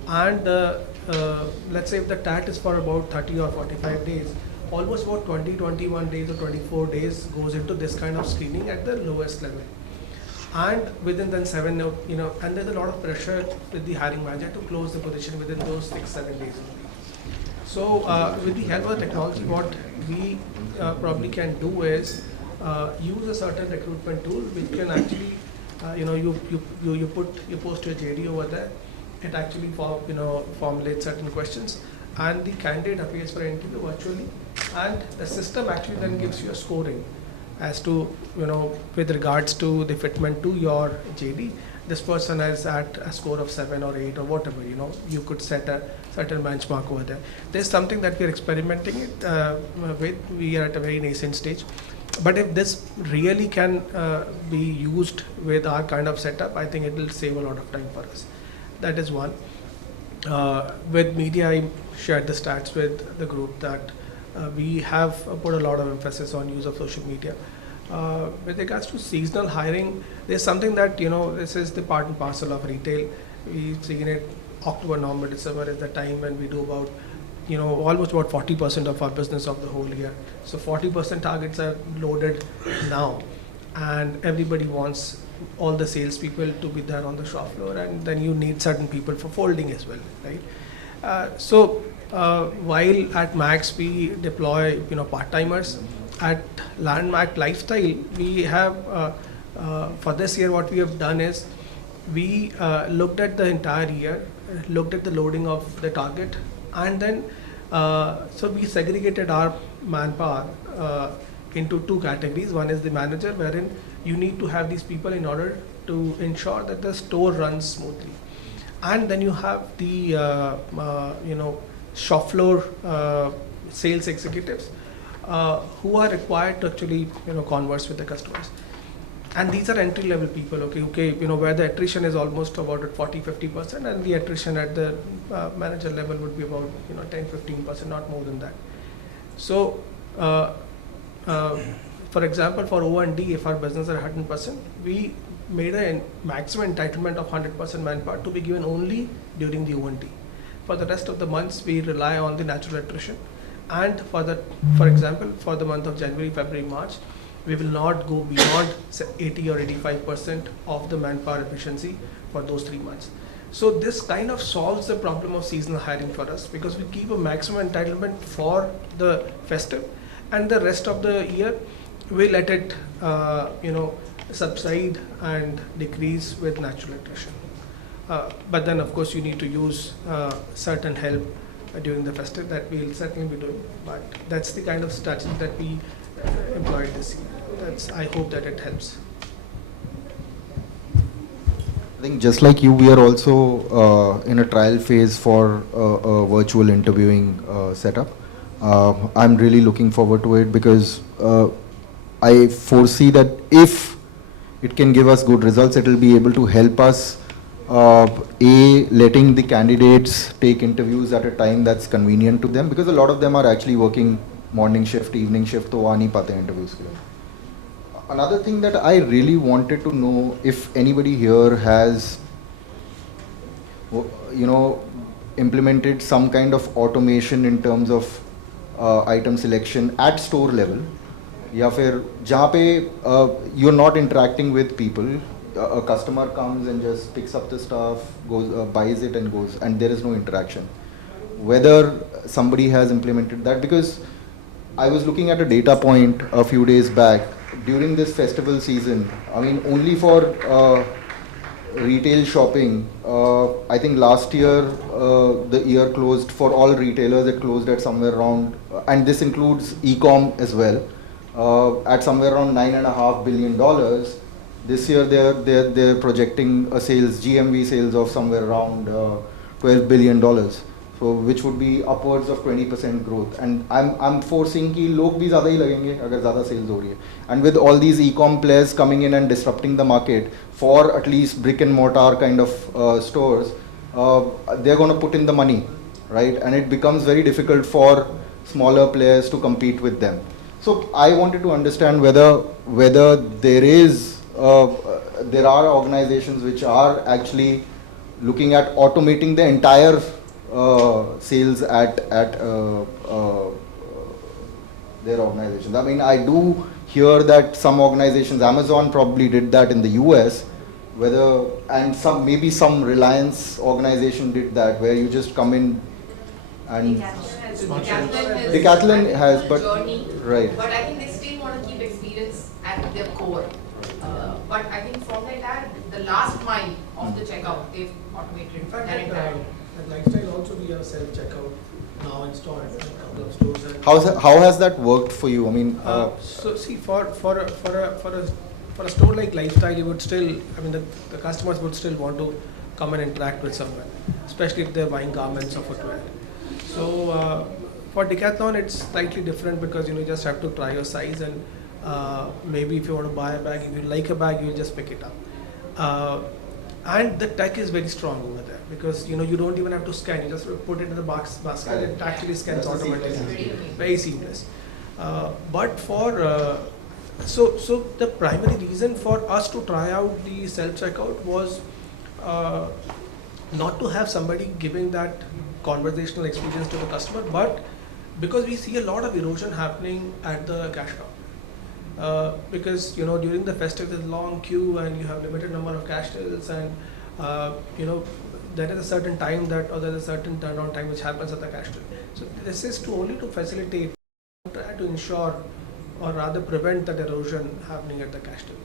And let's say if the TAT is for about 30 or 45 days, almost about 20, 21 days or 24 days goes into this kind of screening at the lowest level. And within then 7, and there's a lot of pressure with the hiring manager to close the position within those 6-7 days. So with the help of technology, what we probably can do is use a certain recruitment tool which can actually, you post your JD over there. It actually formulates certain questions, and the candidate appears for an interview virtually, and the system actually then gives you a scoring as to, with regards to the fitment to your JD, this person is at a score of 7 or 8 or whatever, you could set a certain benchmark over there. There's something that we're experimenting with. We are at a very nascent stage. But if this really can be used with our kind of setup, I think it will save a lot of time for us. That is one. With media, I shared the stats with the group that we have put a lot of emphasis on use of social media. With regards to seasonal hiring, there's something that, this is the part and parcel of retail. We've seen it October, November, December is the time when we do about, almost about 40% of our business of the whole year. So 40% targets are loaded now, and everybody wants all the salespeople to be there on the shop floor, and then you need certain people for folding as well, right? While at Max we deploy, part-timers, at Landmark Lifestyle we have, for this year what we have done is, we looked at the entire year, looked at the loading of the target, and then so we segregated our manpower into 2 categories. One is the manager, wherein you need to have these people in order to ensure that the store runs smoothly, and then you have the shop floor sales executives who are required to actually converse with the customers. And these are entry level people, where the attrition is almost about 40-50%, and the attrition at the manager level would be about 10-15%, not more than that. So for example, for O&D, if our business are 100%, we made a maximum entitlement of 100% manpower to be given only during the O&D. For the rest of the months, we rely on the natural attrition. And for example, for the month of January, February, March, we will not go beyond 80 or 85% of the manpower efficiency for those 3 months. So this kind of solves the problem of seasonal hiring for us, because we keep a maximum entitlement for the festive, and the rest of the year we let it subside and decrease with natural attrition. But then, of course, you need to use certain help during the festive that we'll certainly be doing. But that's the kind of strategy that we employed this year. I hope that it helps. I think just like you, we are also in a trial phase for a virtual interviewing setup. I'm really looking forward to it because I foresee that if it can give us good results, it will be able to help us letting the candidates take interviews at a time that's convenient to them, because a lot of them are actually working morning shift, evening shift, तो आ नहीं पाते interviews के लिए. Another thing that I really wanted to know, if anybody here has, implemented some kind of automation in terms of item selection at store level, या फिर जहाँ पे you're not interacting with people, a customer comes and just picks up the stuff, goes buys it and goes, and there is no interaction. Whether somebody has implemented that, because I was looking at a data point a few days back during this festival season. I mean, only for retail shopping, I think last year the year closed for all retailers, it closed at somewhere around, and this includes e-com as well, at somewhere around $9.5 billion. This year they're projecting a GMV sales of somewhere around $12 billion. So which would be upwards of 20% growth, and I'm foreseeing कि लोग भी ज़्यादा ही लगेंगे अगर ज़्यादा sales हो रही है. And with all these e-com players coming in and disrupting the market for at least brick and mortar kind of stores, they're going to put in the money, right? And it becomes very difficult for smaller players to compete with them. So I wanted to understand whether there are organizations which are actually looking at automating the entire sales at their organizations. I mean, I do hear that some organizations, Amazon probably did that in the US, and maybe some Reliance organization did that, where you just come in and Decathlon has, but journey, right. But I think they still want to keep experience at their core. But I think from the last mile of the checkout, they've automated. In fact, at Lifestyle also we have self-checkout now installed in a couple of stores. And how has that worked for you? I mean, so see, for a store like Lifestyle, you would still, I mean, the customers would still want to come and interact with someone, especially if they're buying garments or footwear. So for Decathlon, it's slightly different because you just have to try your size, and maybe if you want to buy a bag, if you like a bag, you'll just pick it up. And the tech is very strong over there because you don't even have to scan. You just put it in the basket. It actually scans automatically. Very seamless. But for so the primary reason for us to try out the self-checkout was not to have somebody giving that conversational experience to the customer, but because we see a lot of erosion happening at the cash counter. Because during the festive there's a long queue and you have limited number of cash tills, and there is a certain time there's a certain turnaround time which happens at the cash till. So this is only to facilitate, try to ensure or rather prevent that erosion happening at the cash till.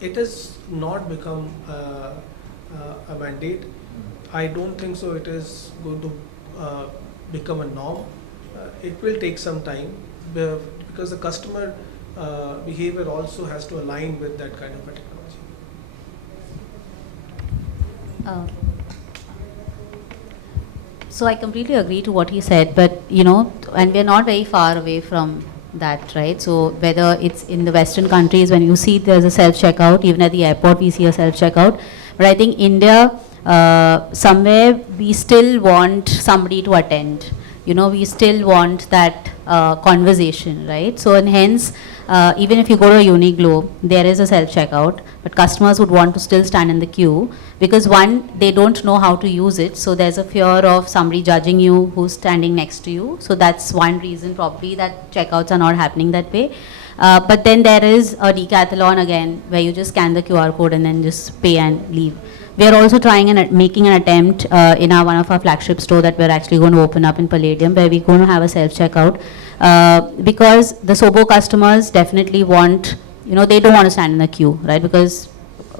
It has not become a mandate. I don't think so it is going to become a norm. It will take some time because the customer behavior also has to align with that kind of a technology. So I completely agree to what he said, but and we're not very far away from that, right? So whether it's in the Western countries, when you see there's a self-checkout, even at the airport we see a self-checkout, but I think India, somewhere we still want somebody to attend. We still want that conversation, right? So and hence, even if you go to a Uniqlo, there is a self-checkout, but customers would want to still stand in the queue because one, they don't know how to use it, so there's a fear of somebody judging you who's standing next to you. So that's one reason probably that checkouts are not happening that way. But then there is a Decathlon again, where you just scan the QR code and then just pay and leave. We are also trying and making an attempt in one of our flagship store that we're actually going to open up in Palladium, where we're going to have a self-checkout because the Sobo customers definitely want they don't want to stand in the queue, right? Because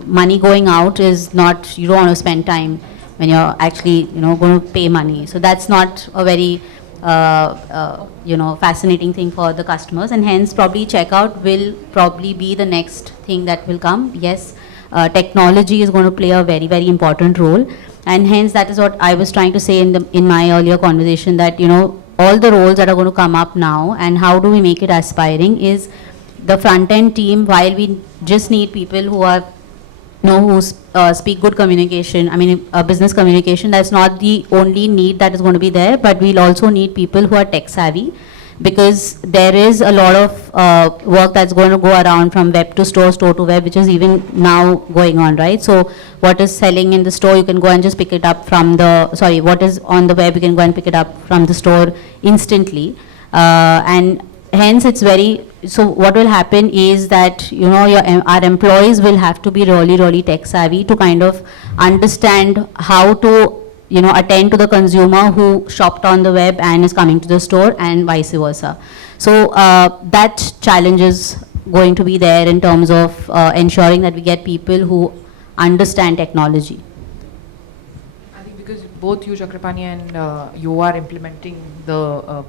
money going out is not, you don't want to spend time when you're actually, going to pay money. So that's not a very, fascinating thing for the customers, and hence probably checkout will probably be the next thing that will come. Yes, technology is going to play a very, very important role, and hence that is what I was trying to say in my earlier conversation, that, all the roles that are going to come up now, and how do we make it aspiring, is the front end team. While we just need people who are, who speak good communication, business communication, that's not the only need that is going to be there, but we'll also need people who are tech savvy, because there is a lot of work that's going to go around from web to store, store to web, which is even now going on, right? So what is selling in the store, you can go and just pick it up from what is on the web, you can go and pick it up from the store instantly. And hence it's so what will happen is that, our employees will have to be really, really tech savvy to kind of understand how to, attend to the consumer who shopped on the web and is coming to the store, and vice versa. So that challenge is going to be there in terms of ensuring that we get people who understand technology. I think because both you, Chakrapani, and you are implementing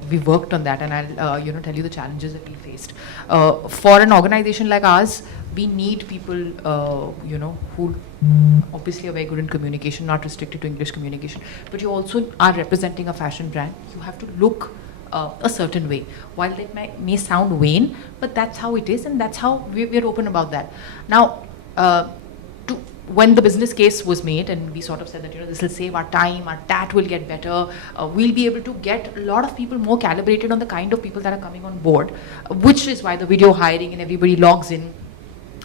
we worked on that, and I'll tell you the challenges that we faced. For an organization like ours, we need people who obviously are very good in communication, not restricted to English communication, but you also are representing a fashion brand. You have to look a certain way. While that may sound vain, but that's how it is, and that's how we're open about that. Now, when the business case was made, and we sort of said that, this will save our time, our TAT will get better, we'll be able to get a lot of people more calibrated on the kind of people that are coming on board, which is why the video hiring and everybody logs in.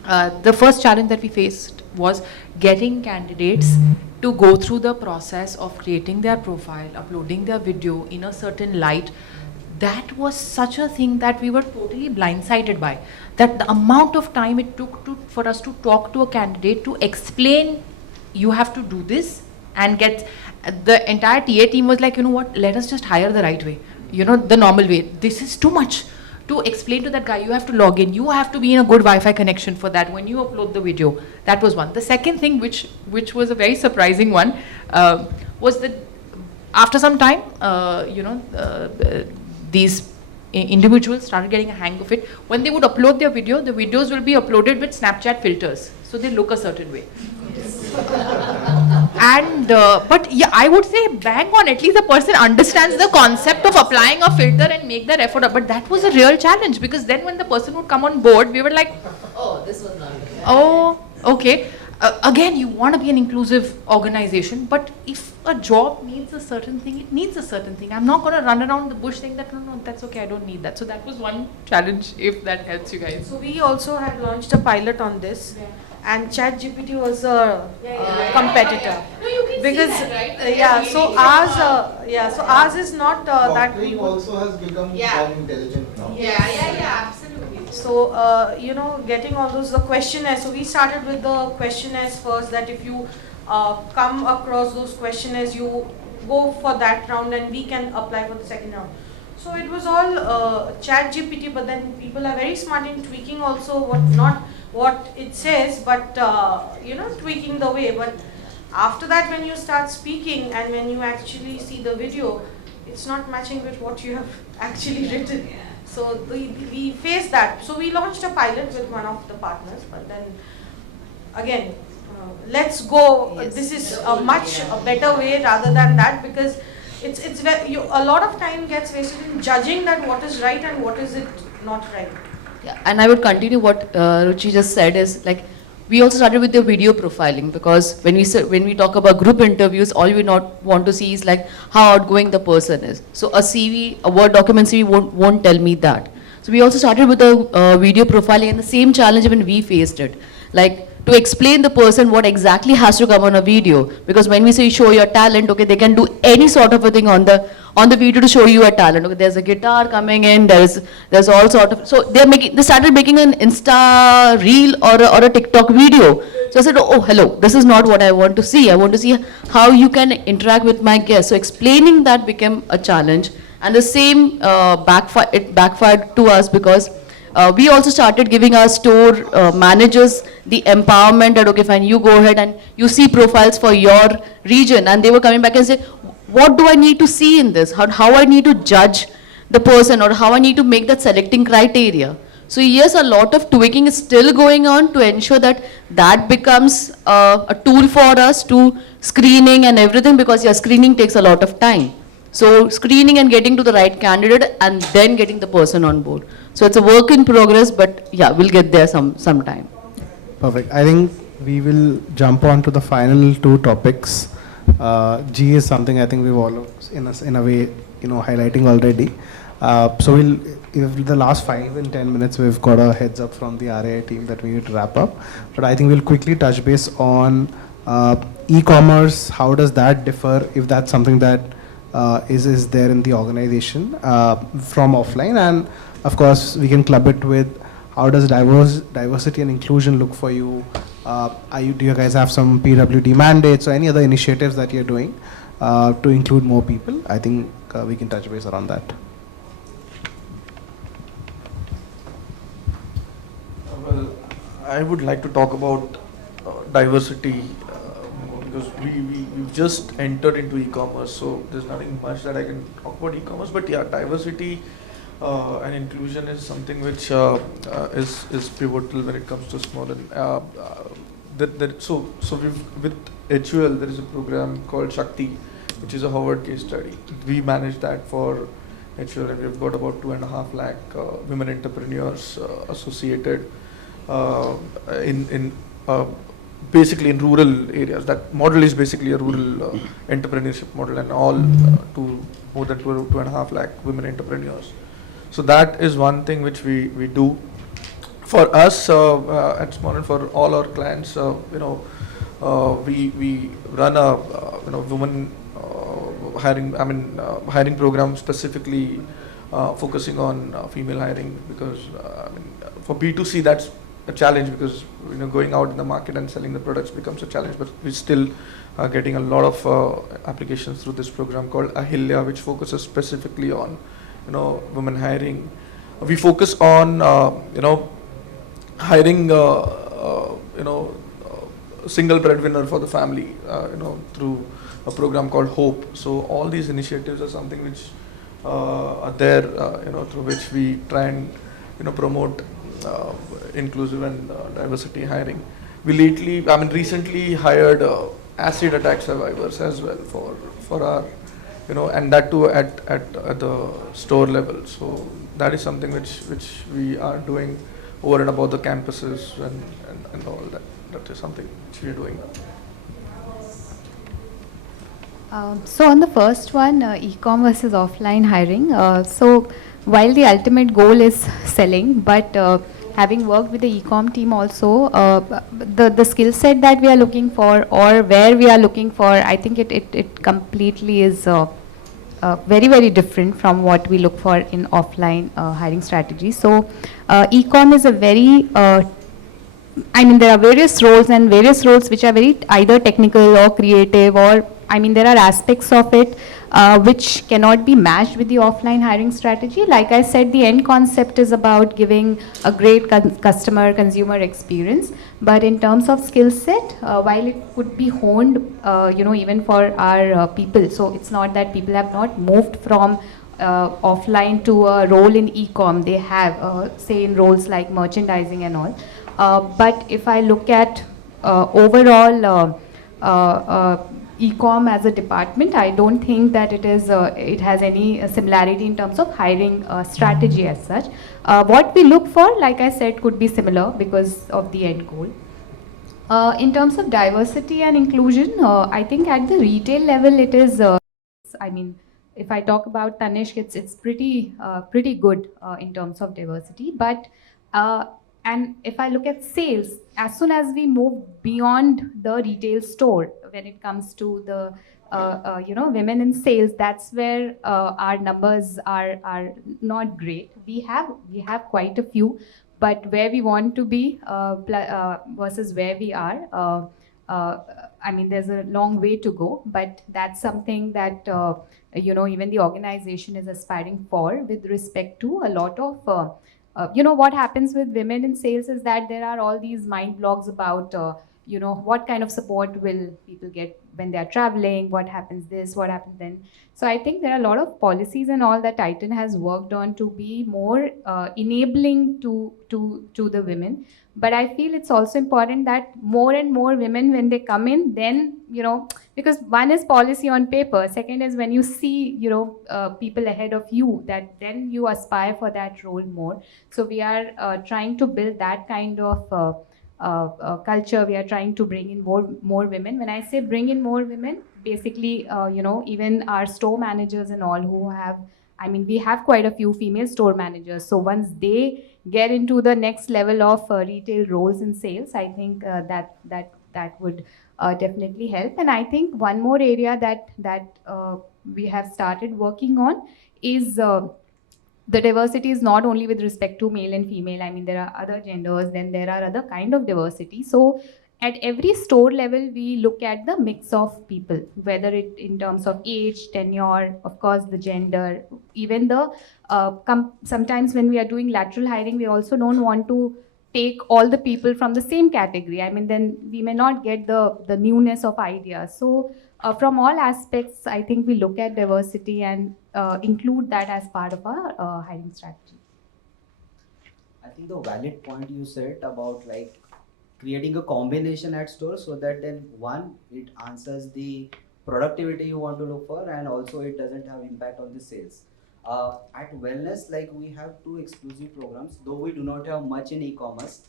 The first challenge that we faced was getting candidates to go through the process of creating their profile, uploading their video in a certain light. That was such a thing that we were totally blindsided by. That the amount of time it took for us to talk to a candidate, to explain, you have to do this, and get the entire TA team was like, let us just hire the right way, the normal way. This is too much. To explain to that guy, you have to log in, you have to be in a good Wi-Fi connection for that when you upload the video. That was one. The second thing, which was a very surprising one, was that after some time, these individuals started getting a hang of it. When they would upload their video, the videos will be uploaded with Snapchat filters, so they look a certain way. And but yeah, I would say bang on, at least the person understands the concept of applying a filter and make that effort up. But that was a real challenge, because then when the person would come on board, we were like, oh, this was not good. Oh, okay. Again, you want to be an inclusive organization, but if a job needs a certain thing, it needs a certain thing. I'm not going to run around the bush saying that, no, that's okay, I don't need that. So that was one challenge, if that helps you guys. So we also had launched a pilot on this. Yeah. And ChatGPT was a competitor. No, you can because see that, right? So ours is not that we also has become more intelligent now. Yeah, absolutely. So getting all those the questionnaires. So we started with the questionnaires first. That if you come across those questionnaires, you go for that round, and we can apply for the second round. So it was all ChatGPT, but then people are very smart in tweaking also what it says, but tweaking the way. But after that, when you start speaking and when you actually see the video, it's not matching with what you have actually written. So we face that. So we launched a pilot with one of the partners, but then again, let's go. Yes. This is a much better way rather than that, because it's a lot of time gets wasted in judging that what is right and what is it not right. Yeah, and I would continue what Ruchi just said is, like, we also started with the video profiling, because when we talk about group interviews, all we not want to see is like how outgoing the person is. So a CV, a Word document CV won't tell me that. So we also started with the video profiling, and the same challenge when we faced it. Like, to explain the person what exactly has to come on a video, because when we say show your talent, okay, they can do any sort of a thing on the video to show you a talent. Okay, there's a guitar coming in, there's all sort of, so they started making an Insta reel or a TikTok video. So I said, oh hello, this is not what I want to see. I want to see how you can interact with my guests. So explaining that became a challenge, and the same backfired to us, because we also started giving our store managers the empowerment that, okay, fine, you go ahead and you see profiles for your region. And they were coming back and say, what do I need to see in this? How I need to judge the person, or how I need to make that selecting criteria. So yes, a lot of tweaking is still going on to ensure that that becomes a tool for us to screening and everything, because yeah, screening takes a lot of time. So screening and getting to the right candidate and then getting the person on board. So it's a work in progress, but yeah, we'll get there sometime. Perfect. I think we will jump on to the final two topics. G is something I think we've all in a way, highlighting already. So if the last 5 and 10 minutes, we've got a heads up from the RAI team that we need to wrap up. But I think we'll quickly touch base on e-commerce. How does that differ, if that's something that is there in the organization from offline? And of course, we can club it with how does diversity and inclusion look for you? Do you guys have some PWD mandates or any other initiatives that you're doing to include more people? I think we can touch base around that. Well, I would like to talk about diversity because we've just entered into e-commerce, so there's nothing much that I can talk about e-commerce. But yeah, diversity and inclusion is something which is pivotal when it comes to small. So with HUL there is a program called Shakti, which is a Harvard case study. We manage that for HUL, and we've got about 2.5 lakh women entrepreneurs associated in basically in rural areas. That model is basically a rural entrepreneurship model, and all to more than 2.5 lakh women entrepreneurs. So that is one thing which we do. For us at Small and for all our clients, we run a women hiring hiring program specifically focusing on female hiring, because for B2C that's a challenge, because going out in the market and selling the products becomes a challenge. But we're still getting a lot of applications through this program called Ahilya, which focuses specifically on women hiring. We focus on hiring single breadwinner for the family through a program called Hope. So all these initiatives are something which are there through which we try and promote inclusive and diversity hiring. We recently hired acid attack survivors as well for our and that too at the store level. So that is something which we are doing over and above the campuses and all that. That is something which we are doing. So on the first one, e-com versus offline hiring. So while the ultimate goal is selling, but having worked with the e-com team also, the skill set that we are looking for or where we are looking for, I think it completely is very, very different from what we look for in offline hiring strategy. So e-com is a very, there are various roles which are very either technical or creative, or there are aspects of it which cannot be matched with the offline hiring strategy. Like I said, the end concept is about giving a great consumer experience. But in terms of skill set, while it could be honed, even for our people, so it's not that people have not moved from offline to a role in e-com. They have, say, in roles like merchandising and all. But if I look at overall e-com as a department, I don't think that it has any similarity in terms of hiring strategy as such. What we look for, like I said, could be similar because of the end goal. In terms of diversity and inclusion, I think at the retail level it is, if I talk about Tanishq, it's pretty good in terms of diversity. But and if I look at sales, as soon as we move beyond the retail store, when it comes to the women in sales, that's where our numbers are not great. We have quite a few, but where we want to be versus where we are, there's a long way to go. But that's something that even the organization is aspiring for, with respect to a lot of what happens with women in sales is that there are all these mind blogs about, what kind of support will people get when they are traveling, what happens this, what happens then. So I think there are a lot of policies and all that Titan has worked on to be more enabling to the women. But I feel it's also important that more and more women, when they come in, then, because one is policy on paper, second is when you see, people ahead of you, that then you aspire for that role more. So we are trying to build that kind of culture. We are trying to bring in more women. When I say bring in more women, basically, even our store managers and all who have, I mean, we have quite a few female store managers. So once they get into the next level of retail roles in sales, I think that would definitely help. And I think one more area that we have started working on is the diversity is not only with respect to male and female. I mean, there are other genders, then there are other kind of diversity. So at every store level, we look at the mix of people, whether it in terms of age, tenure, of course, the gender, even the sometimes when we are doing lateral hiring, we also don't want to take all the people from the same category. I mean, then we may not get the newness of ideas. So from all aspects, I think we look at diversity and include that as part of our hiring strategy. I think the valid point you said about like creating a combination at store, so that then one, it answers the productivity you want to look for, and also it doesn't have impact on the sales. At wellness, like we have two exclusive programs, though we do not have much in e-commerce.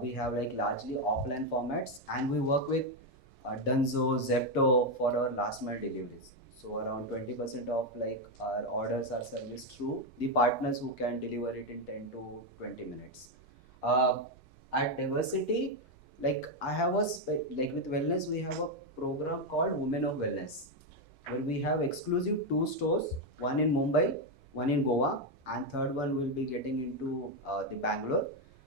We have like largely offline formats, and we work with Dunzo, Zepto for our last mile deliveries. So around 20% of like our orders are serviced through the partners who can deliver it in 10 to 20 minutes. At diversity, like I have like with wellness, we have a program called Women of Wellness, where we have exclusive two stores, one in Mumbai, one in Goa, and third one will be getting into the Bangalore,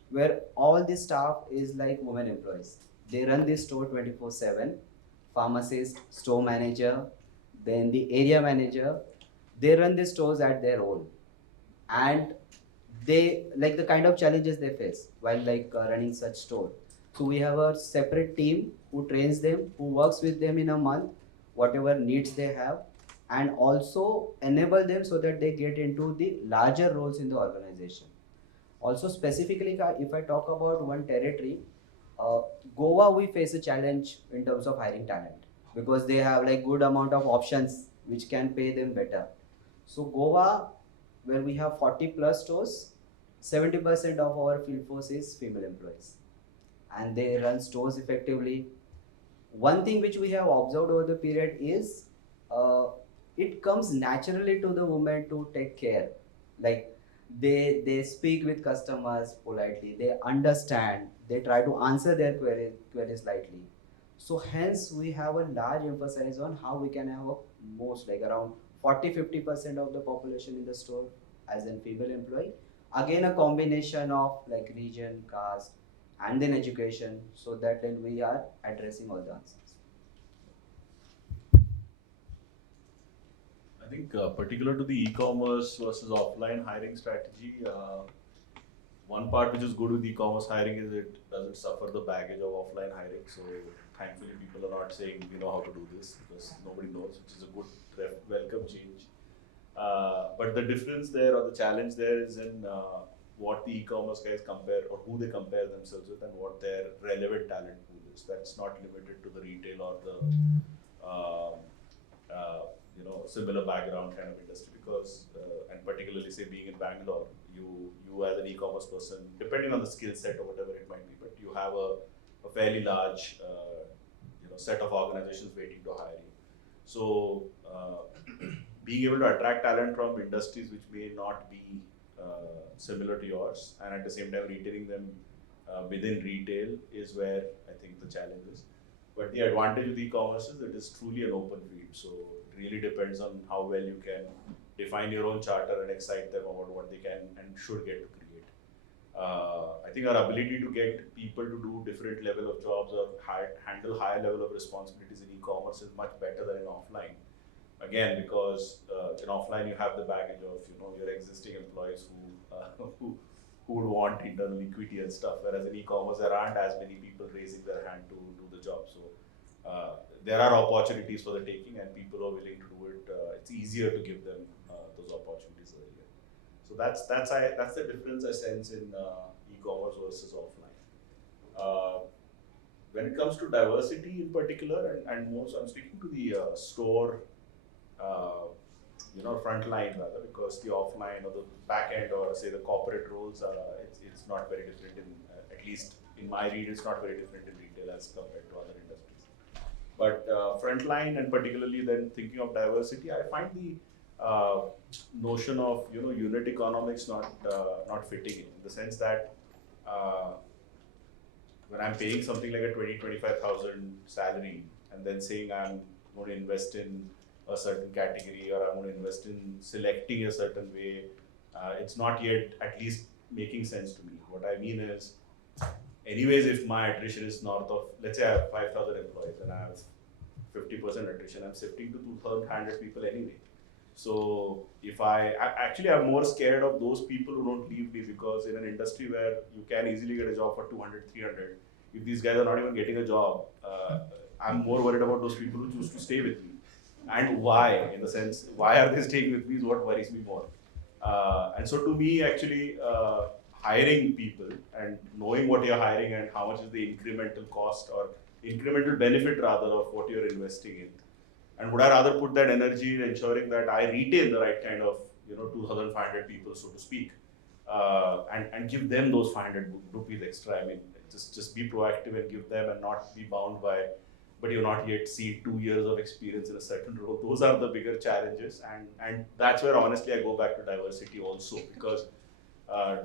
where all the staff is like women employees. They run this store 24/7, pharmacist, store manager, then the area manager. They run the stores at their own, and they like the kind of challenges they face while like running such store. So we have a separate team who trains them, who works with them in a month, whatever needs they have, and also enable them so that they get into the larger roles in the organization. Also specifically, if I talk about one territory, Goa, we face a challenge in terms of hiring talent, because they have like good amount of options which can pay them better. So Goa, where we have 40 plus stores, 70% of our field force is female employees, and they run stores effectively. One thing which we have observed over the period is it comes naturally to the women to take care. Like they speak with customers politely, they understand, they try to answer their queries lightly. So hence we have a large emphasis on how we can have a most like around 40-50% of the population in the store as a female employee. Again, a combination of like region, caste, and then education, so that then we are addressing all the answers. I think particular to the e-commerce versus offline hiring strategy, one part which is good with e-commerce hiring is it doesn't suffer the baggage of offline hiring. So thankfully people are not saying we know how to do this, because nobody knows, which is a good welcome change. But the difference there, or the challenge there, is in what the e-commerce guys compare, or who they compare themselves with, and what their relevant talent pool is. That's not limited to the retail or the similar background kind of industry, because and particularly say being in Bangalore, you as an e-commerce person, depending on the skill set or whatever it might be, but you have a fairly large set of organizations waiting to hire you. So being able to attract talent from industries which may not be similar to yours, and at the same time retaining them within retail, is where I think the challenge is. But the advantage with e-commerce is it is truly an open field. So it really depends on how well you can define your own charter and excite them about what they can and should get to create. I think our ability to get people to do different level of jobs or handle higher level of responsibilities in e-commerce is much better than in offline. Again, because in offline you have the baggage of your existing employees who who would want internal equity and stuff. Whereas in e-commerce, there aren't as many people raising their hand to do the job. So there are opportunities for the taking, and people who are willing to do it. It's easier to give them those opportunities earlier. So that's the difference I sense in e-commerce versus offline. When it comes to diversity in particular, and more so I'm speaking to the store, front line rather, because the offline or the back end or say the corporate roles, it's not very different in, at least in my read, it's not very different in retail as compared to other industries. But frontline, and particularly then thinking of diversity, I find the notion of unit economics not fitting in the sense that when I'm paying something like a 20,000-25,000 salary and then saying I'm going to invest in a certain category or I'm going to invest in selecting a certain way, it's not yet at least making sense to me. What I mean is, anyways, if my attrition is north of, let's say I have 5,000 employees and I have 50% attrition, I'm shifting to 2,500 people anyway. So if I'm more scared of those people who don't leave me, because in an industry where you can easily get a job for 200, 300, if these guys are not even getting a job, I'm more worried about those people who choose to stay with me. And why, in the sense, why are they staying with me is what worries me more. And so to me, actually, hiring people and knowing what you're hiring and how much is the incremental cost or incremental benefit rather of what you're investing in. And would I rather put that energy in ensuring that I retain the right kind of 2,500 people, so to speak, and give them those 500 rupees extra. I mean, just be proactive and give them and not be bound by, but you not yet see 2 years of experience in a certain role. Those are the bigger challenges, and that's where honestly I go back to diversity also, because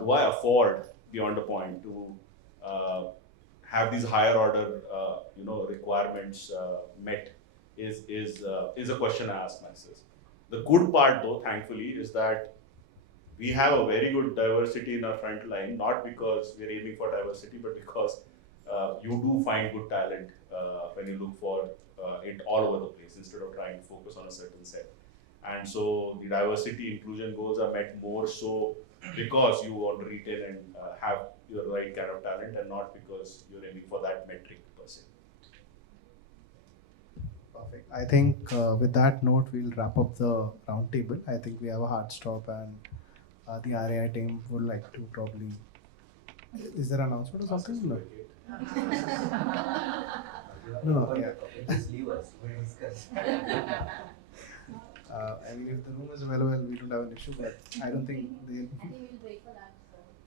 do I afford beyond a point to have these higher order requirements met is a question I ask myself. The good part though, thankfully, is that we have a very good diversity in our front line, not because we're aiming for diversity, but because you do find good talent when you look for it all over the place instead of trying to focus on a certain set. And so the diversity inclusion goals are met more so because you want to retain and have your right kind of talent, and not because you're aiming for that metric per se. Perfect. I think with that note, we'll wrap up the round table. I think we have a hard stop, and the RAI team would like to probably. Is there an announcement or something? No. No. Yeah. Just leave us. We'll discuss. I mean, if the room is available, we don't have an issue, but I don't think they. I think we'll wait for that.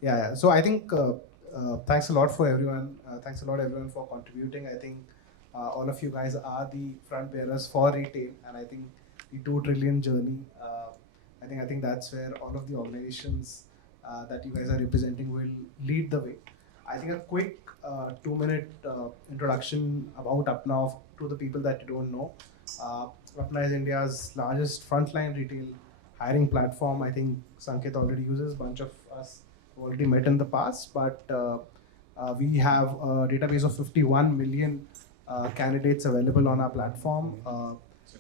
Yeah. So I think thanks a lot for everyone. Thanks a lot everyone for contributing. I think all of you guys are the front bearers for retail, and I think the 2 trillion journey. I think that's where all of the organizations that you guys are representing will lead the way. I think a quick 2-minute introduction about Apna to the people that you don't know. Apna is India's largest frontline retail hiring platform. I think Sanket already uses. A bunch of us already met in the past, but we have a database of 51 million candidates available on our platform.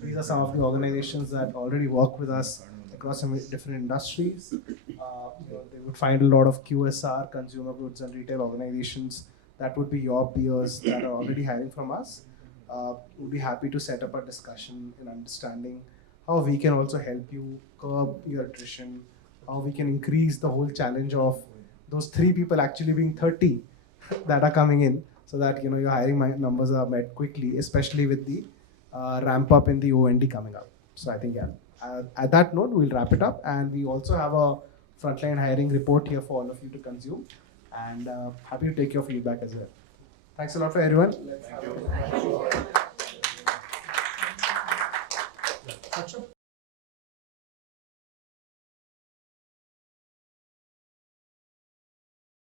These are some of the organizations that already work with us across some different industries. They would find a lot of QSR, consumer goods and retail organizations that would be your peers that are already hiring from us. We'd be happy to set up a discussion in understanding how we can also help you curb your attrition, how we can increase the whole challenge of those 3 people actually being 30 that are coming in, so that your hiring numbers are met quickly, especially with the ramp up in the OND coming up. So I think at that note, we'll wrap it up, and we also have a frontline hiring report here for all of you to consume, and happy to take your feedback as well. Thanks a lot for everyone. Thank you.